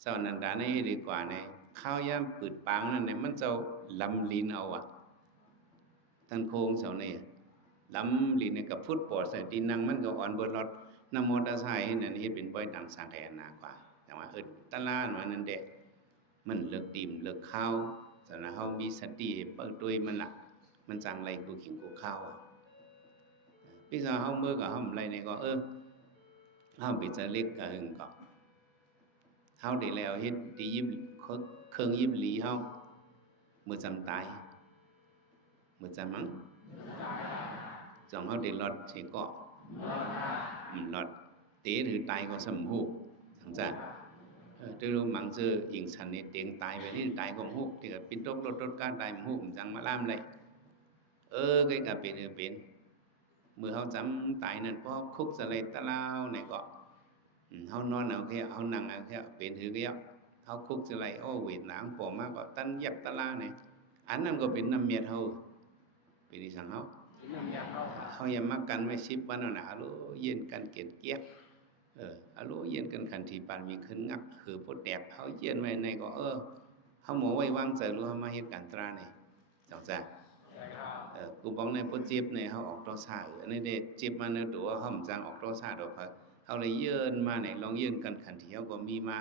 เจ้านันดาในดีกว่าเนี่ยข้าวย่ำปืดปางนั่นเนี่ยมันเจ้าลำลินเอาอ่ะท่านโค้งเจ้าเนี่ยลำลินเนี่ยกับพุทธปอดใส่ดินนังมันก็อ่อนเบิดรถน้ำมอเตอร์ไซค์นั่นเฮ็ดเป็นป้อยดังสังขยานากว่าแต่ว่าตะลานว่านั่นเด็กมันเลิกดิ่มเลิกข้าวสนะเฮามีสติเปิดด้วยมันละมันจังไรกูขิงกูข้าวอ่ะพี่สาวเฮาเมื่อกับเฮาไรเนี่ยก็เฮาไปจะเล็กกับหึงก็เฮาได้แล้วเฮ็ดดียิบเครื่องยิบหลีเฮามือจำตายมือจำมั้งจองเฮาได้รอดสิก็รอดเตะถือตายก็สมหูจังจันtôiรู้มังเจออิงสันนี่เตียงตายไปนี่ตายก็หูที่ก็ปิดรถการตายหูจังมาล่ามเลยcáiก็เป็นมือเฮาจำตายนั่นเพราะคุกสะเลยตะลาวไหนก็เฮานอนเอาแค่เฮานั่งเอาแค่เป็นถือแก้วเฮาคุกสะเลยโอ้เวทหนังปอมาก็ตันยับตะลาเนี่ยอันนั้นก็เป็นน้ำเมียเฮาเป็นที่สั่งเฮาเฮาอย่ามากันไว้10วันน่ะรู้เย็นกันเกียดเกียบอรู้เย็นกันขันทีปานมีขึ้นงักคือพดแดบเฮาเย็นไว้ในก็เฮาหมอไว้วางใจรู้เฮามาเฮ็ดการตรานี่จังซั่นกูบอกในพวกเจ็บในเขาออกตัวซาอันนี้เด็เจ็บมาเนื้อตัวเขาไม่จังออกตัวซาดอกพักเขาเลยยื่นมาในลองยื่นกันขันที่เขาก็มีมา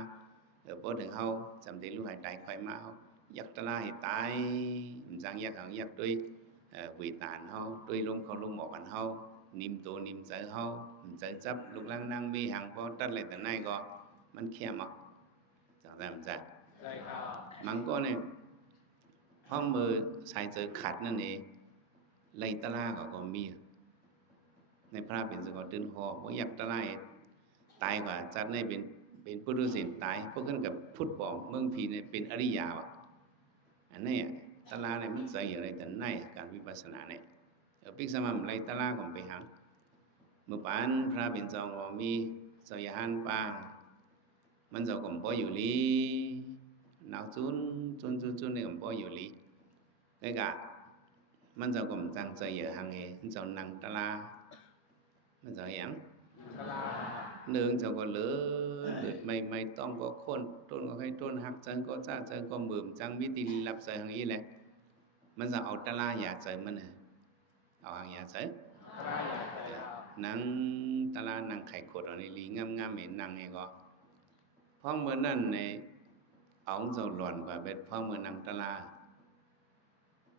พอถึงเขาจำได้รู้หายใจค่อยมาเขายักตะลาให้ตายไม่จังยักเขายักด้วยวีตานเขาด้วยลมเขาลมหมอกกันเขานิ่มตัวนิ่มใจเขาใจจับลูกลังนั่งมีหางพอตัดเลยแต่ไหนก็มันแค่หมอกจังได้ไม่จังมันก็เนี่ยเพราะมือใส่เจอขัดนั่นเองไล่ตะลาก็มีในพระเป็นสกอตื่นหอเพราะอยากตะลาตายกว่าจัดในเป็นพุทธศิลป์ตายพวกขึ้นกับพุทธปองเมืองพีเนี่ยเป็นอริยาวะอันนี้ตะลาเนี่ยมันใส่อะไรแต่ในการวิปัสสนาเนี่ยพิกสมัมไล่ตะลาก็ไปหางเมื่อปานพระเป็นจองก็มีสยานปางมันจะก็บ่อยู่ลีหนาวจุนเนี่ยก็บ่อยู่ลีcái cảมันจะก็จังใจเยอะhàng ngàyมันจะนั่งตะลามันจะอย่างเนื่องจะก็เหลือไม่ต้องก็คนต้นก็ให้ต้นหักจังก็จ้าจังก็มืมจังวิธีหลับใจอย่างนี้แหละมันจะเอาตะลาอยากใจมันเอาhàngอยากใจนั่งตะลานั่งไข่ขดเอาในลีงามๆเห็นนั่งไงก็เพราะเมื่อนั้นในเอาจะหล่อนกว่าเบ็ดเพราะเมื่อนั่งตะลา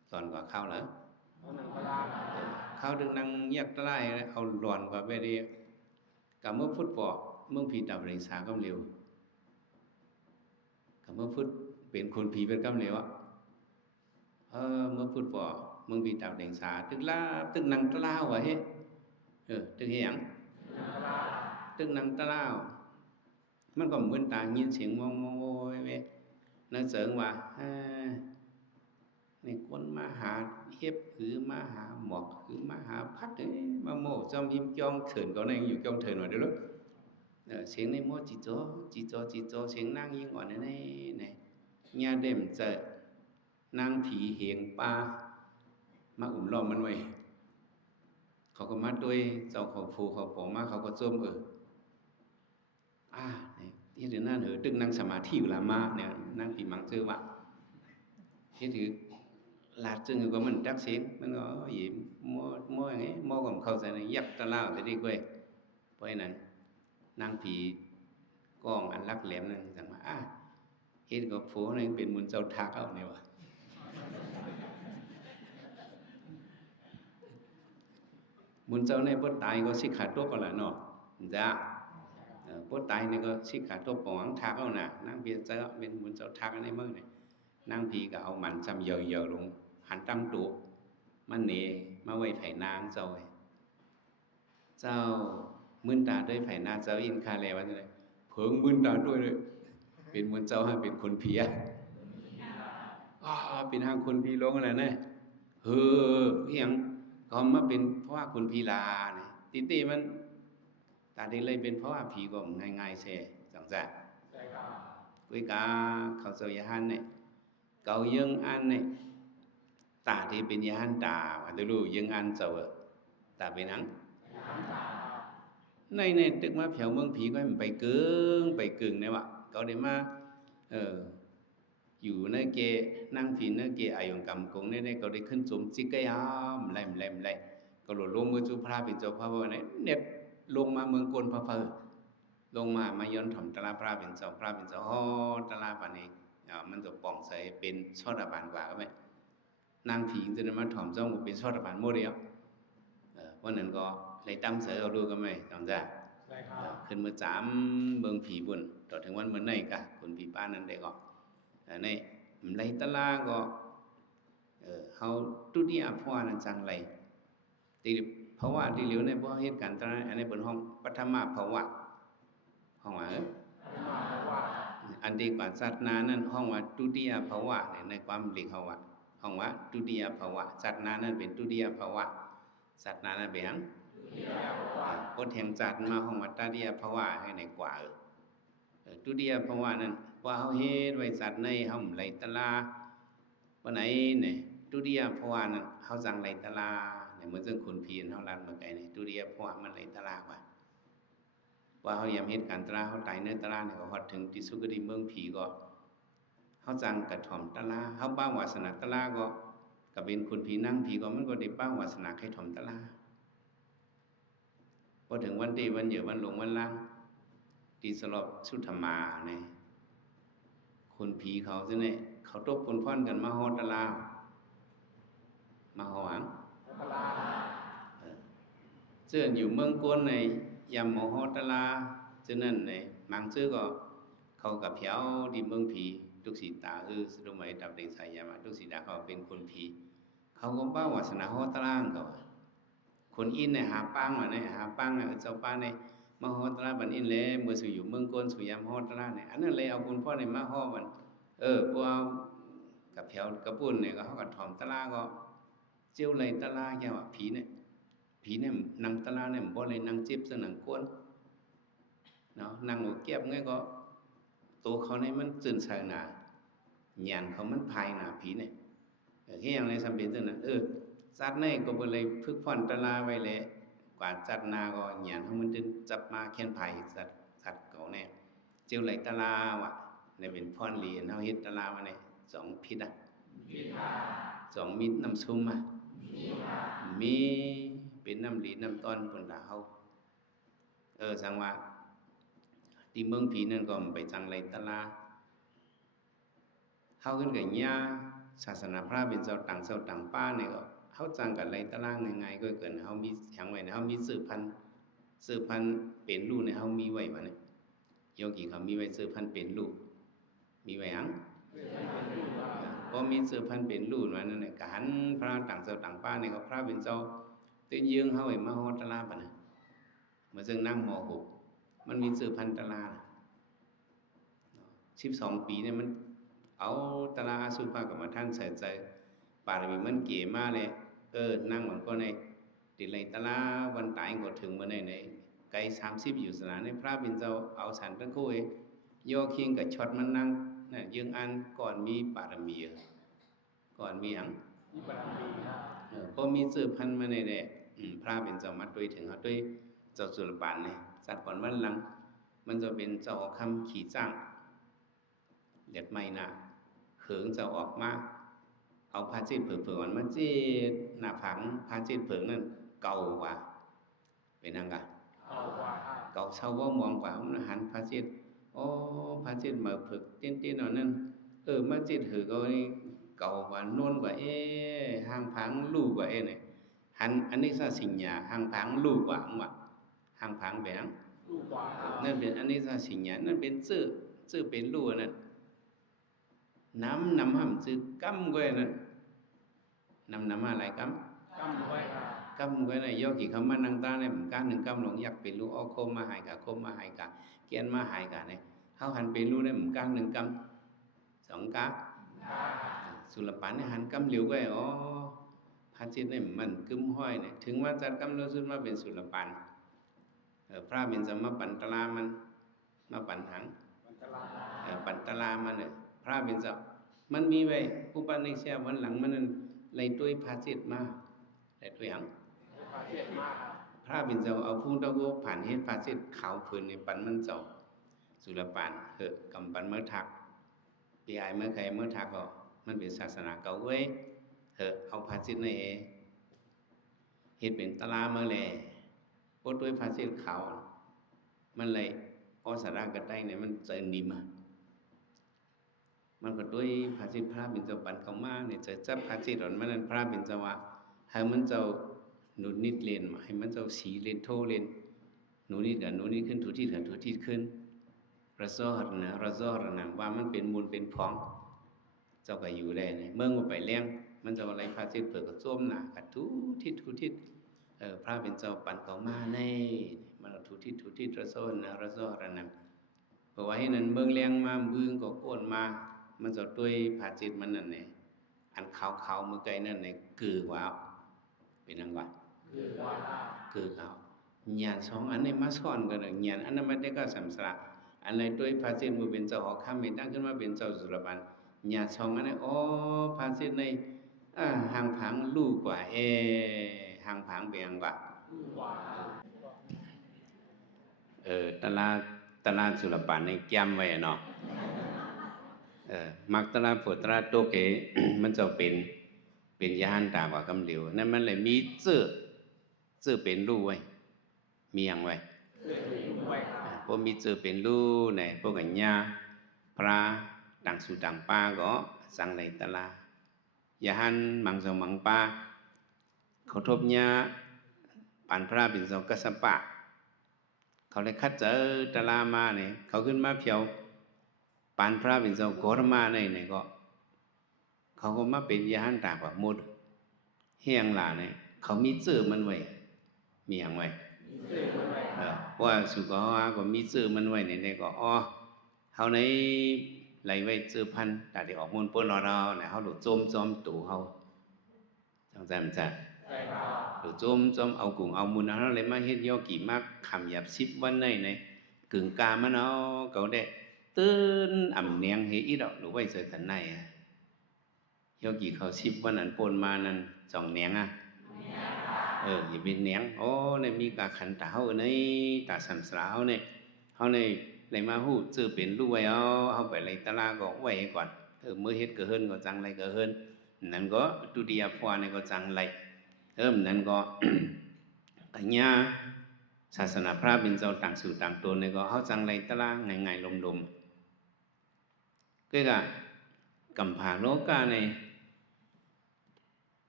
หล่อนกว่าข้าวเหรอข้าวดึงนั่งแยกตะไลเอาหล่อนกว่าไปดีกับเมื่อพุทธปอกเมื่อผีดับเริงสาก็เร็วกับเมื่อพุทธเป็นคนผีเป็นกำเร็วเมื่อพุทธปอกเมื่อผีดับเริงสาตึกนั่งตะลาวะเฮ้ตึกเหี้ยงตึกนั่งตะลาวมันก็เหมือนตายินเสียงมองโอยเว้ยนั่นเสริงว่าในคนมาหาเฮ็บหือมาหาหมอกหือมาหาพัดมาโม่จอมหิมจองเถินก็ในอยู่จองเถินหน่อยเด้อเสียงในโม่จิโจเสียงนางยิงอ่อนในญาเด่มจะนางผีเหียงป่ามาอุ่มล้อมมันไว้เขาก็มาด้วยเจ้าเขาผูเขาปอมาเขาก็จมที่เดี๋ยวนั้นตึกนั่งสมาธิอยู่ละมาเนี่ยนั่งผีมังเจอว่าที่ถือลาดจึงก็มันđắc xiênมันก็gì mua ấy mua còn khâu sẽ này dắt ta lao thì đi quê vậy nên năng thì con anh lắc lẹm nên rằng mà hết có phố nàyเป็นmuốn châu thácเอาเนี่ยวะmuốn châu này bớt tài có xích khát tốt còn là nọ dạ bớt tài này có xích khát tốt bỏng thácเอาน่ะnăng biệt châuเป็นmuốn châu thác này mới này năng thì cả ông mạnh xăm giờ luônหันตั้งตัวมันเนมาไว้ไผ่นางเจ้ามื่นตาด้วยไผ่นาเจ้าอินคาเลวันเลยเพิงมื่นตาด้วยเลยเป็นมวลเจ้าให้เป็นคนเพียเป็นทางคนพีร้องอะไรเนี่ยยังก็มาเป็นเพราะว่าคนพีลาเนี่ยตีมันตาได้เลยเป็นเพราะว่าผีก็ง่ายๆเช่จังจ้ะกู với cả khẩu sâu ya han này cầu dương an này tả thì bên ya han tả và từ lúc dương an sâu tả bên hắn này tức mà phiếu mương phí coi mình bày cứng này bạn có để màอยู่ในเกนั่งฟีนเกอายุกรรมคงเนี่ยก็ได้ขึ้นสมจิกก็ยามไล่ก็หลุดลงมือจุพระเป็นเจ้าพระว่าเนี่ยเน็ตลงมาเมืองกลพระเฟอลงมาย้อนถ่อมตลาพระเป็นเจ้าอ๋อตลาปานนี้มันจะป่องใส่เป็นชอดบานกว่าก็ไหมนางผีจะมาถ่อมเจ้าเป็นชอดบานโมเดียวเพราะนั้นก็เลยตั้งเสือเอาดูก็ไหมจำได้ขึ้นมือจามเมืองผีบุญต่อถึงวันเมื่อไหร่กะคนผีป้านั้นได้ก็này lấy ta la go how tu dia phwa nan chang lai ti phwa ti liu ne bo het kan ta ane bun hong pathama phwa hong waอันดีกว่าสัตนานั้นห้องว่าตุติยภาวะในความหลีกเขาว่าห้องว่าตุติยภาวะสัตนานั้นเป็นตุติยภาวะสัตนานั้นเป็นหยังพดแห่งจัดมาห้องว่าตติยภาวะให้ในกว่าตุติยภาวะนั้นว่าเฮาเฮ็ดไว้สัตว์ในเฮาไหลตะลาวันไหนเนี่ยตุติยภาวะนั้นเฮาจังไหลตะลาเนี่ยเหมือนซึ่งคนพีนเฮาลันมาไกลนี่ตุติยภาวะมันไหลตะลากว่าเฮายามเฮ็ดการตะลาเฮาตายในตะลาเนี่ยก็ฮอดถึงที่สุคติเมืองผีก็เฮาจังกระถ่อมตะลาเฮาบ้าวาสนาตะลาก็เป็นคนผีนั่งผีก็มันก็ได้บ้าวาสนาให้ถ่อมตะลาพอถึงวันดีวันเหยือวันหลงวันล่างที่สลบสุธรรมาเนี่ยคนผีเขาซิเนี่ยเขาตบปนพ่อนกันมาฮอดตะลามาหวังเชื่ออยู่เมืองกวนในยามหมอฮอดตะลาฉะนั้นเนี่ยมังชื่อก็เขากับเพียวที่เมืองผีทุกสีตาสรุปไหมดับเด็กสายยามาทุกสีตาเขาเป็นคนผีเขาก็บ้าวาสนาฮอดตะลาเขาคนอินเนี่ยหาปังมาเนี่ยหาปังเนี่ยเจ้าป้าเนี่ยมาฮอดตะลาบันอินเลยเมื่อสู่อยู่เมืองกวนสู่ยามฮอดตะลาเนี่ยอันนั้นเลยเอาคุณพ่อเนี่ยมาฮอดบันพวกกับเพียวกับปุ่นเนี่ยก็เขากับถ่อมตะลาก็เจียวเลยตะลาแค่ว่าผีเนี่ยนางตะลาเนี่ยบ่เลยนางจิบซึ่งนางกวนเนาะนางหัวเก็บไงก็ตัวเขาเนี่ยมันตื่นใส่หนาหยานเขามันภายหนาผีเนี่ยแค่อย่างไรสำเป็นซึ่งน่ะจัดเนี่ยก็บ่เลยพึกพ่อนตะลาไว้เลยกว่าจัดนาก็หยานเขามันตื่นจับมาแค้นภายสัตว์เขาเนี่ยเจียวเลยตะลาว่ะเนี่ยเป็นพ่อนเหรียญเฮาเฮ็ดตะลามาเนี่ย2พิษ2มิตรน้ำซุ่มมีเป็นน้ำหลีน้ำต้นปนดาเฮาสังว่าที่เมืองผีนั่นก็ไปจังไรตะลาเฮาขึ้นกับญาศาสนาพระเป็นเจ้าต่างป้าเนี่ยก็เฮาจังกับไรตะลาง่ายๆก็เกินเฮามีหยังไว้เฮามีสืบพันธุ์เป็นลูกเนี่ยเฮามีไว้บ่เนี่ยโยกีเขามีไว้สืบพันธุ์เป็นลูกมีไว้หยังพอมีสืบพันธุ์เป็นลูกว่านั่นน่ะกหันพระต่างป้าเนี่ยก็พระเป็นเจ้าตื่นยืงเฮาไว้มาฮอดตะลาปะน่ะเมื่อซึ่งนั่งม.6มันมีสืบพันธุ์ตะลา12ปีเนี่ยมันเอาตะลาสุภากับมาท่านใส่ใจป่าเลยมันเก๋มากเลยนั่งมันก็ในติดเลยตะลาวันตายก็ถึงมาในไกล30อยู่สนานในพระเป็นเจ้าเอาสันตะโกยย่อเคียงกับช็อตมันนั่งน่ะยืงอันก่อนมีบารมีก่อนมีหยังพอมีสืบพันธุ์มาในแหละพระเป็นเจ้ามาด้วยถึงเขาด้วยเจ้าสุรปานเนี่ยสัตว์ก่อนวันหลังมันจะเป็นเจ้าคำขี่จ้างเลียดไม่น่ะเขิงจะออกมาเอาพาจิตเผือกๆมันจีดหน้าผังพาจิตเผือกนั่นเก่ากว่าเป็นยังไงเก่าเช่าว่ามองกว่ามันหันพาจิตพาจิตมาเผือกเตี้ยๆหน่อยนั่นมาจิตเหือกเอาเก่ากว่านวลกว่าห่างผังลู่กว่าเนี่ยหันอันนี้ซะสิญญาห่างผังลู่กว่าว่ะห่างผังแบบนั่นเป็นอันนี้ซะสิญญานั่นเป็นชื่อเป็นลู่นั่นน้ำห้ำชื่อกำก้อยนั่นน้ำอะไรกำก้อยน่ะย่อกี่คำมานังตาเนี่ยมันการหนึ่งกำหลงอยากเป็นลู่คมมาหายกะเกียนมาหายกะเนี่ยเขาหันเป็นลู่เนี่ยมันการหนึ่งกำ2กะสุรปันเนี่ยหันกำเหลียวก้อยพระจิตเนี่ยมันกึ้มห้อยเนี่ยถึงว่าจัดกำเลือสุดมาเป็นสุรปันพระเป็นสมมาปันตลามันมาปันหัง ปัตตลามันเนี่ยพระเป็นเจ้ามันมีไว้อุปนิสัยวันหลังมันนั้นเลยด้วยภาษิตมาเลยด้วยอย่างพระเป็นเจ้าเอาพูดตะโกผ่านเฮ็ดภาษิตขาวผืนในปันมันเจ้าสุรปานกำปันเมื่อทักปีไอเมื่อใครเมื่อทักก็มันเป็นศาสนาเก่าเว้ยเอาภาษิตในเฮ็ดเป็นตลามาเลยโพดด้วยภาษิตขาวมันเลยอสารากระไดเนี่ยมันเจอนิมมันก็ด้วยภาษิตพระเป็นเจ้าปันเขามาเนี่ยจะจับภาษิตหล่นมันนั้นพระเป็นเจ้าว่าให้มันเจ้าหนุนนิดเลนให้มันเจ้าสีเลนโทเลนหนูนิดกับหนูนิดขึ้นถูที่กับถูที่ขึ้นระซอดนะว่ามันเป็นมูลเป็นพองเจ้าก็อยู่ได้เนี่ยเมื่อมันไปเลี้ยงมันจะอะไรภาษิตเปิดก็ส้วมหนากับทุทิศพระเป็นเจ้าปันเขามาในมันถูทิศระซอดนะเพราะว่าให้นั้นเมืองเลี้ยงมาบึงก็โกนมามันจะด้วยภาษิตมันนั่นเนี่ยอันขาวมือไกลนั่นเนี่ยคือว่าเป็นอังวะคือเขาญาณสองอันนี้มาซ้อนกันเลยญาณอันนั้นไม่ได้ก็สัมสระอันไหนด้วยภาษิตมือเป็นเจ้าหอกข้ามไม่ตั้งขึ้นมาเป็นเจ้าสุรบันญาณสองอันนี้ภาษิตในห่างผังลู่กว่าห่างผังเป็นอังวะตลาดสุรปันในแก้มไว้เนาะมักตลาดปวดตลาดโตเก มันจะเป็นยานตากว่ากำเหลวนั่นมันเลยมีเจื้อเป็นรูไว้มีอย่างไว้พวกมีเจื้อเป็นรูในพวกกันญาพระต่างสู่ต่างป้าก็สั่งในตลาดยานมังสมังป้าเขาทบญาปันพระเป็นสองกัสปะเขาเลยคัดเจอตลาดมาเนี่ยเขาขึ้นมาเพียวปานพระเป็นเจ้าโกรมาในก็เขาก็มาเป็นยานตากว่าหมดเฮียงหลาเนี่ยเขามีชื่อมันไว้มีอย่างไว้ว่าสุกก็มีชื่อมันไว้ในก็เขาในไหลไว้ชื่อพันแต่ที่ออกมูลป้นเราเนี่ยเขาหลุดจมตู่เขาจังจังหลุดจมเอากุ้งเอามูลเขาเลยมาเฮ็ดย่อกี่มากคำหยาบซิบวันในกึ่งกามันเอาเขาได้ตื่นอ่ำเนียงเฮอีดอกหรือว่าเจอแต่ไหนโยกีเขาชิบวันนั้นปนมานั้นสองเนียงอย่าเป็นเนียงในมีกาขันตาเขาในตาสันสาวเนี่ยเขาในไรมาหูเจอเป็นรู้ไว้เอาไปไรตลาก็ไว้ก่อนเมื่อเฮ็ดเกิดเฮิรนก็จังไรเกิดเฮิรนนั่นก็ตุติยภวเนี่ยก็จังไรนั่นก็ปัญญาศาสนาพระเป็นเจ้าต่างสู่ต่างตัวเนี่ยก็เขาจังไรตลาไงลมก็กำผาโลกาใน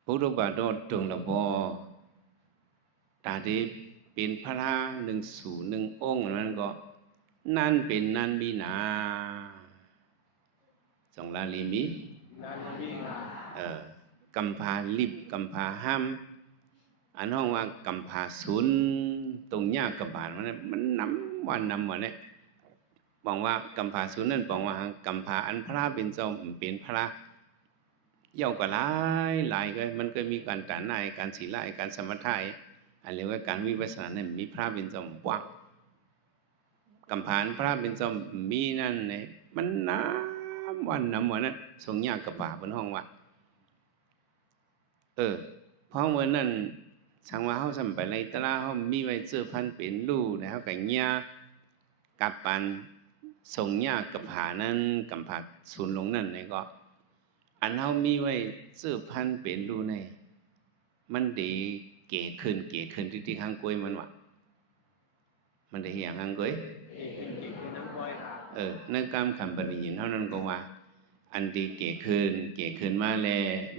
พุทธบาทตรงระบตาที่เป็นพระหนึ่งสู่หนึ่งองค์นั้นก็นั่นเป็นนั่นมีนสองลาลีมีกำผาลิบกำผาห้ามอันห้องว่ากำผาศูนย์ตรงยากกับบาทมันนำวันเนี่ยบอกว่ากำผาศูนย์นั่นบอกว่ากำผาอันพระเป็นเจ้าเป็นพระเย่าก็หลายก็มันก็มีการตานายการศีลการสมถะอันเรียกว่าการวิปัสสนาเนี่ยมีพระเป็นเจ้าว่างกำผาพระเป็นเจ้ามีนั่นเนี่ยมันน้ำวันนั้นทรงยากกับบาทบนห้องว่าเพราะเมื่อนั้นสังว่าเขาสมัยไปในตลาดเขามีไว้เสื้อพันเป็นรูนะเขากับญากับปันทรงญากับผานั้นกับผาศูนย์หลงนั่นเนี่ยก็อันเขามีไว้เสื้อพันเป็นรูในมันดีเก๋ขึ้นที่ข้างกุ้ยมันวะมันได้เหี้ยข้างกุ้ยในกรรมคำปฏิญินเท่านั้นก็ว่าอันดีเก๋ขึ้นมาแล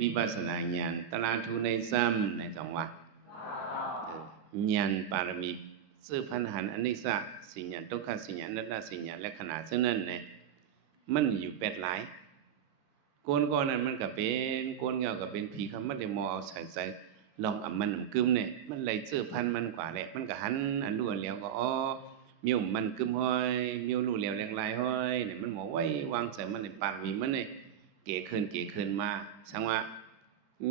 วิปัสสนาญาณตลาดทุในซ้ำในสองว่าญาณปารมีซื้อพันหันอนิสสะสิญญาทุกขสิญญานัตตสิญญาและขนาดซึ่งนั่นเนี่ยมันอยู่เป็ดหลายโกนก้อนนั้นมันก็เป็นโกนเงาก็เป็นผีคำมันได้มอเอาใส่ลองอ่ำมันกึมเนี่ยมันเลยซื้อพันมันกว่าแหละมันก็หันอันรู้อันแล้วก็มีมันกึมห้อยมีรู้แล้วแรงลายห้อยเนี่ยมันหมอไว้วางใส่มันในปากมีมันเนี่ยเก๋ขึ้นมาสังว่า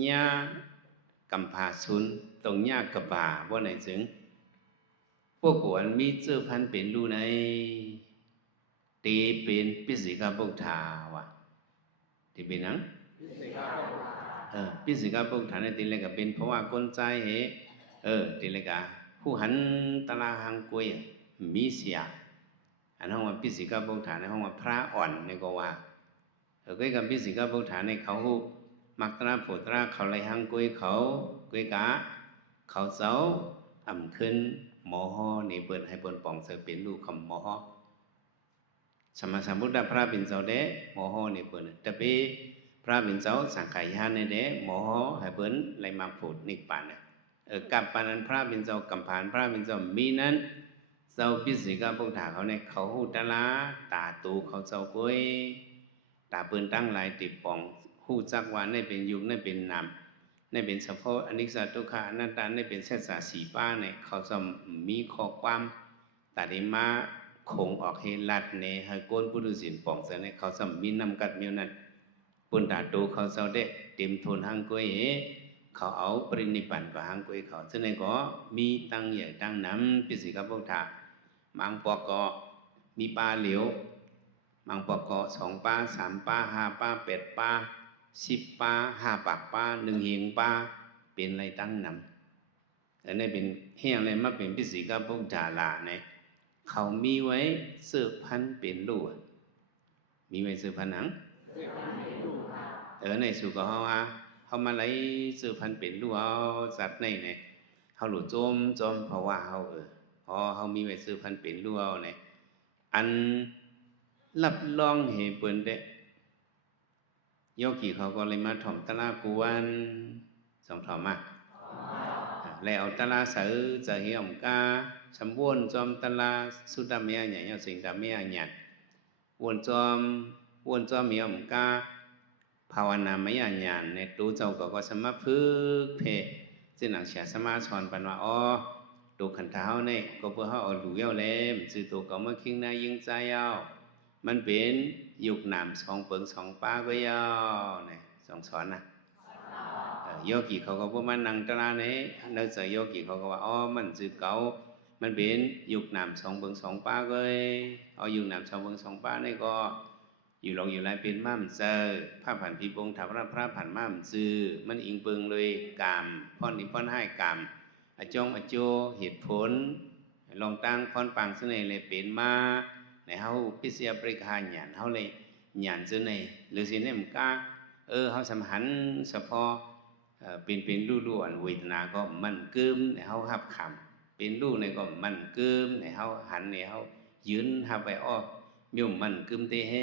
ญากำผาศูนย์ตรงญากับบ่าว่าไหนถึงพวกกวนมีเจอพันเป็นรูใน ตีเป็นปิสิกปุถธาวะตีเป็นนังปิสิกปุถธาเนี่ยตีเลยก็เป็นเพราะว่าคนใจเหตีเลยก็ผู้หันตลาหังกวยมีเสียอันห้องว่าปิสิกปุถธาในห้องว่าพระอ่อนในก็ว่าก็กับปิสิกปุถธาในเขามักตราโผตราเขาไรหังกวยเขากวยกะเขาเจ้าอ่ำขึ้นหมอฮอในเปิดให้เปิดป่องเสเป็นดูคำหมอฮอสมมาสัมพุทธพระบินเจ้าเดหมอฮอในเปิดแต่ไปพระบินเจ้าสังขายานในเดหมอฮอให้เปิดไรมาผูดนิพพานกับปานันพระบินเจ้ากำผานพระบินเจ้ามีนั้นเจ้าปิสิกปุถธาเขาเนี่ยเขาหูตาลาตาตูเขาเจ้ากวยตาเปิดตั้งหลายติดป่องหูจักว่าในเป็นยุคในเป็นนามในเป็นเฉพาะอนิจจทุกขังอนัตตาในเป็นเศษสาสีป้าเนี่ยเขาจะมีข้อความตัดมาคงออกให้ลัดเนี่ยให้ก้นผู้ดุสินป่องเสเนี่ยเขาจะมีนำกัดมิวนั้นปุ่นตาตูเขาจะได้เต็มทุนหังกวยเขาเอาปรินิพพานกับหังกวยเขาซึ่งในก็มีตั้งใหญ่ตั้งน้ำปิสิกปุถธามังปอกก็มีปลาเหลียวมังปอกก็2 ปลา 3 ปลา 5 ปลา 8 ปลา10 ปลา 5 ปากปลา1 เหียงปลาเป็นไรตั้งนำแต่นี่เป็นเฮียงอะไรมาเป็นปิสิกปุถธาลาเนี่ยเขามีไว้สืบพันธุ์เป็นลูกมีไว้สืบพันธุ์หนังในสุขเขามาไล่สืบพันธุ์เป็นลูกเอาสัตว์ในเนี่ยเขาหลุดจมเพราะว่าเขาเขามีไว้สืบพันธุ์เป็นลูกเอาเนี่ยอันรับรองเหตุผลเด้โยกีเขาก็เลยมาถ่อมตะลากวนสองถ่อมมาแล้วเอาตะลาเสือจะเหี่ยมกาสมวนจอมตะลาสุดดำเมียใหญ่เอาสิ่งดำเมียหยัดวนจอมเหี่ยมกาภาวนาไม่หยันในตู้เจ้าก็สมาพึกเพซึ่งหนังเสียสมาชอนปันว่าตัวขันเท้าเนี่ยก็เพื่อเขาเอาหลุยเอาเล่มสื่อตัวก็มาคิงนายิงใจเอามันเป็นยุคน้ำ2 เปิง2 ป้าก็ยาวเนี่ย2 สอนนะโยกีเขาก็ว่ามันนังตราเนี่ยนักศึกโยกีเขาก็ว่ามันสื่อเก่ามันเป็นยุคน้ำ2 เปิง2 ป้าก็เอายุคน้ำ2 เปิง2 ป้าเนี่ยก็อยู่หลงอยู่ไรเป็นม่ามเจอผ้าผ่านพีปงถามว่าพระผ่านม่ามซื้อมันอิงเปิงเลยกามพ่อนนิพ่อนให้กามอจงอโจเหตุผลลองตั้งพ่อนปังเสน่ห์เลยเป็นมาในเฮาพิเศษบริการหยานเฮาเลยหยานเสน่ห์หรือสิเนี่ยมันกาเฮาสำหันเฉพาะเป็นลู่อันเวทนาก็มันเกิมในเฮาหับคำเป็นลู่ในก็มันเกิมในเฮาหันในเฮายืนหับไปมิวมันกึมเตเฮ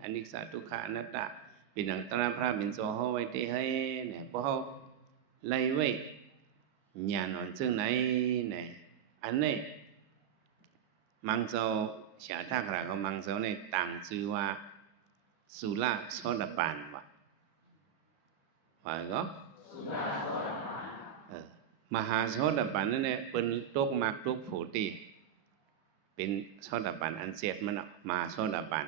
อนิจจทุกขังอนัตตาเป็นอังตระพระบินโซเฮาไว้เตเฮเนี่ยพวกเฮาไล่ไว้ญาณอ่อนซึ่งไหนเนี่ยอันนี้มังโซชาทักราเขามังโซในต่างชื่อว่าสุราโสดาปันว่าก็สุราโสดาปันมหาโสดาปันนั่นเนี่ยเป็นตกมากตกโผติเป็นโสดาปันอันเสียดมันมาโสดาปัน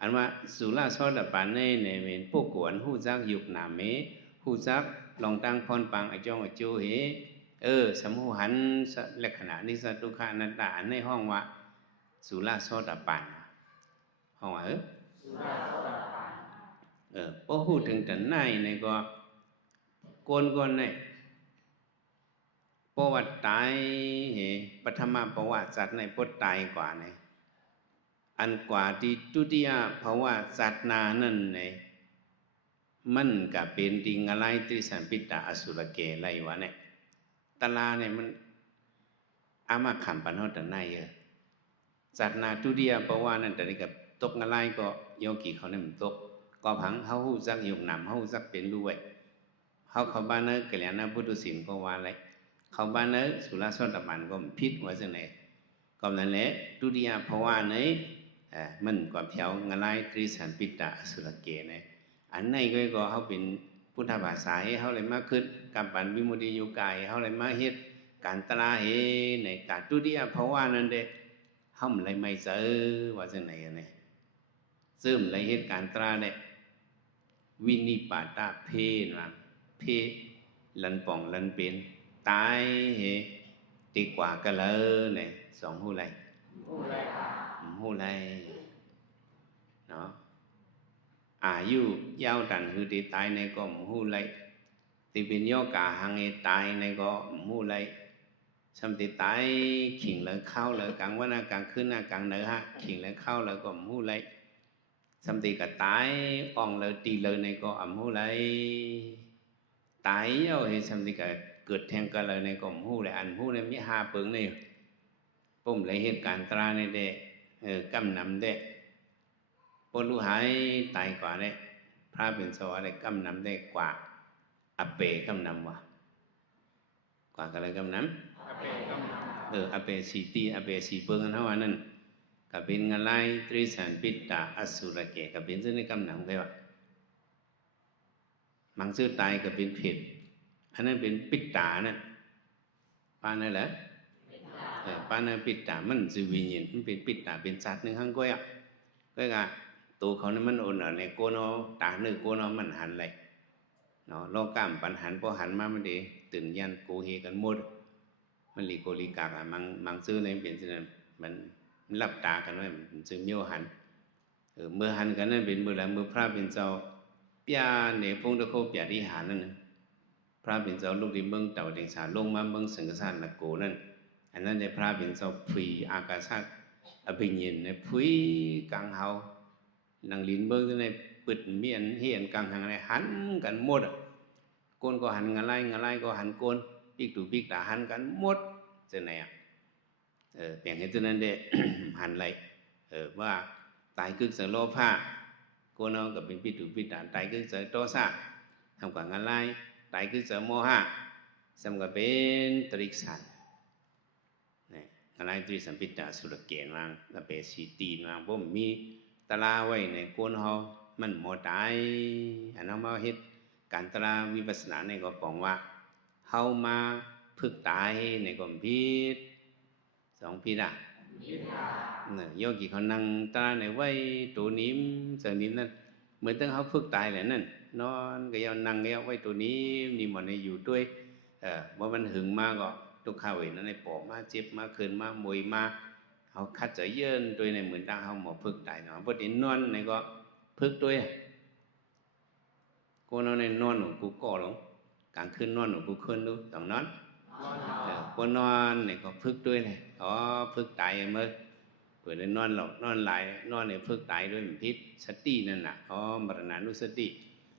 อันว่าสุราโสดาปันเนี่ยเป็นพวกกวนหู้จักยุคนาเมหู้จักลองตั้งพรปังอจงอโจเหสมุหันลักษณะนิสัตทุกขานัตตาอันในห้องว่าสุราโสดาปันห้องว่าสุราโสดาปันพอพูดถึงแต่ในเนี่ยก็โกนเนี่ยประวัติตายปฐมประวัติสัตว์ในพจน์ตายกว่าเนี่ยอันกว่าที่ทุติยภาวะสัตว์นานั่นเนี่ยมันกับเป็นติงอะไรตริสันปิตาอสุรเกไรวะเนี่ยตลาเนี่ยมันอามาขำปันหัวแต่ในสัตว์นาทุติยภาวะนั่นแต่นี่กับตกอะไรก็โยกีเขาเนี่ยมันตกก็ผังเขาหู้จักยุกหนำเขาหู้จักเป็นด้วยเขาบ้านเนอเกลียนะพุทธศิลป์ก็ว่าอะไรเขาบ้านเนอสุราโสดาปันก็พิษว่าจังไหนก็นั่นแหละทุติยภาวะเนี่ยมันกว่าเพียวงลายตริสันปิตาอสุรเกเนี่ยอันไหนก็เขาเป็นพุทธภาษาเขาเลยมาขึ้นกับปันวิมุตติยุกายเขาเลยมาเฮ็ดการตลาในตาทุติยภาวะนั่นเด้เขาเลยไม่เจอว่าจังไหนเนี่ยซึ่งเลยเฮ็ดการตลาเนี่ยวินิปาตาเพนว่าเพลันป่องลันเป็นตายตีกว่ากันเลยเนี่ย2 หูไรหูไร nó yu giao trần hư thì tai này có hư lấy thì bên nhau cả hàng ngày tai này có hư lấy xong thì tai khiển lợi khao lợi càngวันcàngขึ้นcàng nở ha khiển lợi khao lợi có hư lấy xong thì cả tai on lợi tì lợi này có hư lấy tai ao thì xong thì cảเกิด แทง กันเลยในก็หมู่เลยอันหมู่เนี่ยมี5ปึงนี่ผมเลยเหตุการณ์ตรานี่เด้กำนำเด้บ่รู้หายตายกว่าเด้พระเป็นสวะได้กำนำได้กว่าอเปกำนำว่ะกว่ากันเลยกำนำอเปกำนำอเปสีตีอเปสีปึงอันเฮาอันนั้นก็เป็นงะไลตริสันปิตตาอสุรเกก็เป็นซึ่งในกำนำได้ว่ามังซื้อตายก็เป็นผิดอันนั้นเป็นปิตตานั่นปานนั่นแหละปานนั้นปิตตามันสิวิญญาณมันเป็นปิตตาเป็นสัตว์นึงหั่งก้อยก็กะตัวเขานี่มันโอนในโกนตานึกโกนมันหันไหลเนาะโลกามปันหันพอหันมามันดีตื่นยันโกเฮกันหมดมันลีโกลีกากมังซื้อในเป็นสินั้นมันหลับตากันไว้มันจึงเมียวหันเมื่อหันกันนั่นเป็นเมื่อไหร่เมื่อพระเป็นเจ้าเปียในพงตะโคเปียที่หันนั่นพระเป็นเจ้าลูกที่เมืองเต่าเดงสาลงมาเมืองสังกสานละโกนั่นอันนั้นในพระเป็นเจ้าพุยอากาศอภิญญในพุยกังเฮานังลินเมืองในปึดเมียนเฮียนกังหังในหันกันหมดโกนก็หันงะไล่ก็หันโกนปีกตูปีกตาหันกันหมดจะไหนเปลี่ยนให้ตัวนั้นเด้ หันไหลว่าตายกึกเสโลภะโกนเอากับเป็นปีกตูปีกตาตายกึกเสโตสะทำกับงะไล่ตายกึกเสโมหะสำกับเป็นตริกสันงะไล่ตริสันปิตตาสุรเกณฑ์วางและเปสีตีนวางบ่มีตลาไว้ในโกนเฮามันหมดตายอันนั้นมาเฮ็ดการตลาวิปัสสนาในก็บอกว่าเฮามาพึกตายในก็ผิด2ผิดเนี่ยโยกีเขานั่งตาในไว้ตัวนิ้มเสนิ้มนั่นเหมือนตั้งเฮาพึกตายแหละนั่นนอนก็ยาวนั่งก็ยาวไว้ตัวนี้นี่หมดในอยู่ด้วยว่ามันหึงมาก็ตุกข้าวนั่นในปอมาเจ็บมาคืนมามวยมาเฮาคัดจะเยินตัวในเหมือนตั้งเฮาหมอพึกตายเนาะบ่ได้นอนในก็พึกด้วยกูนอนในนอนหนูกูก่อหลงกลางคืนนอนหนูกูคืนดูต้องนอนกูนอนในก็พึกด้วยเลยพึกตายเมื่อเปิดได้นอนหลอกนอนหลายนอนในพึกตายด้วยมันพิษสตินั่นน่ะมรณานุสติ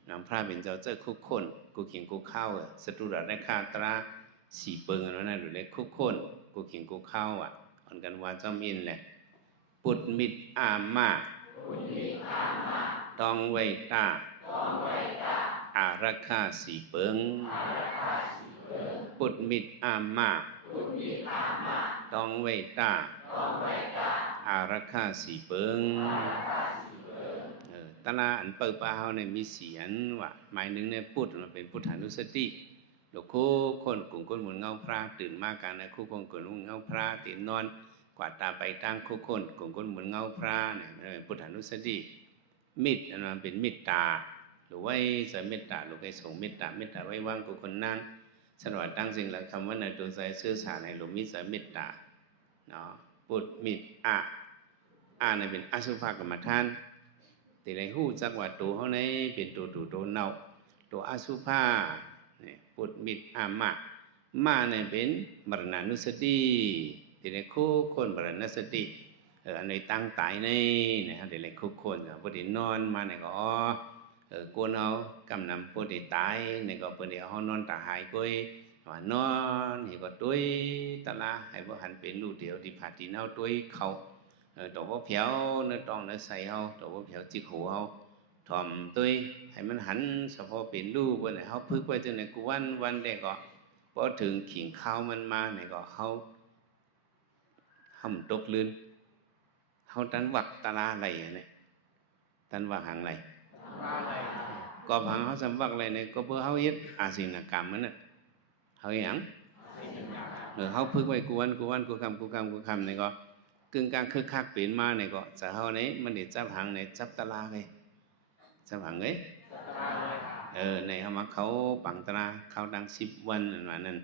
นำพระเป็นเจ้าเจ้าคุกคนกูเขียนกูเข้าศัตรูระได้ฆ่าตราสี่เปิงอันนั้นหรือเล็กคุกคนกูเขียนกูเข้าอันกันว่าจอมอินแหละปุดมิดอามาตองไว้ตาอารักขาสีเปิงปุดมิดอามาตองไว้ตาอารักขาสีเปิงตลาอันเปิดปาเฮาเนี่ยมีเสียงว่าหมายนึงเนี่ยพูดมันเป็นพุทธานุสติหลวงคู่คนกลุ่มคนหมุนเงาพระตื่นมากันนะคู่คนกลุ่มเงาพระตื่นนอนกวาดตาไปตั้งคู่คนกลุ่มคนหมุนเงาพระเนี่ยพุทธานุสติมิตรอันนั้นเป็นมิตรตาหรือไว้ใส่เมตตาหรือไว้ส่งเมตตาไว้ว่างกูคนนั่งสนวัดตั้งสิ่งหลักคำว่าในตัวใจเสื้อสารในหลวงมิตรใส่เมตตาเนาะปุดมิตรเนี่ยเป็นอสุภกรรมฐานแต่ในหู้จักว่าตัวเขาในเป็นตัวเน่าตัวอสุภาเนี่ยปุดมิตรมาเนี่ยเป็นมรณานุสติแต่ในคู่คนมรณาสติอันในตั้งตายในนะครับแต่ในคู่คนพอดีนอนมาเนี่ยก็โกนเอากำนำพอดีตายเนี่ยก็พอดีเขานอนตาหายก้อยว่านอนเห็นก็ตุ้ยตะลาให้บ่หันเป็นลูกเดียวที่ผัดที่เน่าตุ้ยเขาตัวบ่เผียวเนื้อตองเนื้อใส่เขาตัวบ่เผียวจิกหูเขาถ่อมตุ้ยให้มันหันเฉพาะเป็นลูกวันไหนเขาพึกไว้จนในกูวันเด็กก็พอถึงขิงข้าวมันมาเนี่ยก็เขาตกลื่นเขาตันวักตะลาอะไรเนี่ยตันวักหางอะไรก็พังเขาสำวักอะไรเนี่ยก็เพื่อเขาเฮ็ดอาศินกรรมมันน่ะเขาอย่างเขาพึกไว้กูวันกูคำเนี่ยก็กึ่งกลางคึกคักเปลี่ยนมาเนี่ยก็จะเขาเนี่ยมันเด็ดจับหางเนี่ยจับตะลาเลยจับหางเลยในเขามาเขาปังตะลาเขาดัง10 วันนั่น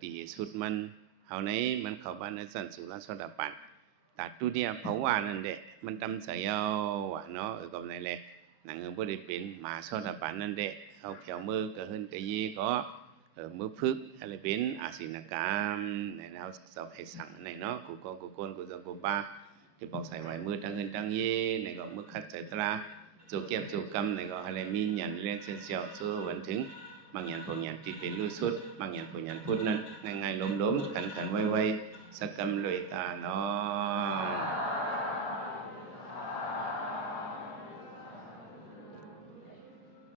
ตีสุดมันเขาเนี่ยมันเข้าบ้านในสันสุรสดาปัน ตัดตู้เนี่ยเพราะว่านั่นเด็มันตำเสียวะเนาะก็ในแหละหนังเงินบ่ได้เป็นหมาชอดปานนั่นเด็เอาเขียวมือก็ขึ้นก็ยีก็มือพึกอะไรเป็นอาศินกรรมในเราสอบให้สั่งในเนาะกูก็กูโกนกูจะกูป้าที่บอกใส่ไว้มือตั้งเงินตั้งเย่ในก็มือคัดใจตราจูเก็บจูกรรมในก็อะไรมีหยันเล่นเสียวสู้วันถึงบางหยันพวกหยันที่เป็นรู้สุดบางหยันพวกหยันพูดนั้นง่ายๆล้มๆขันๆไว้ๆสักกรรมเลยตาเนาะ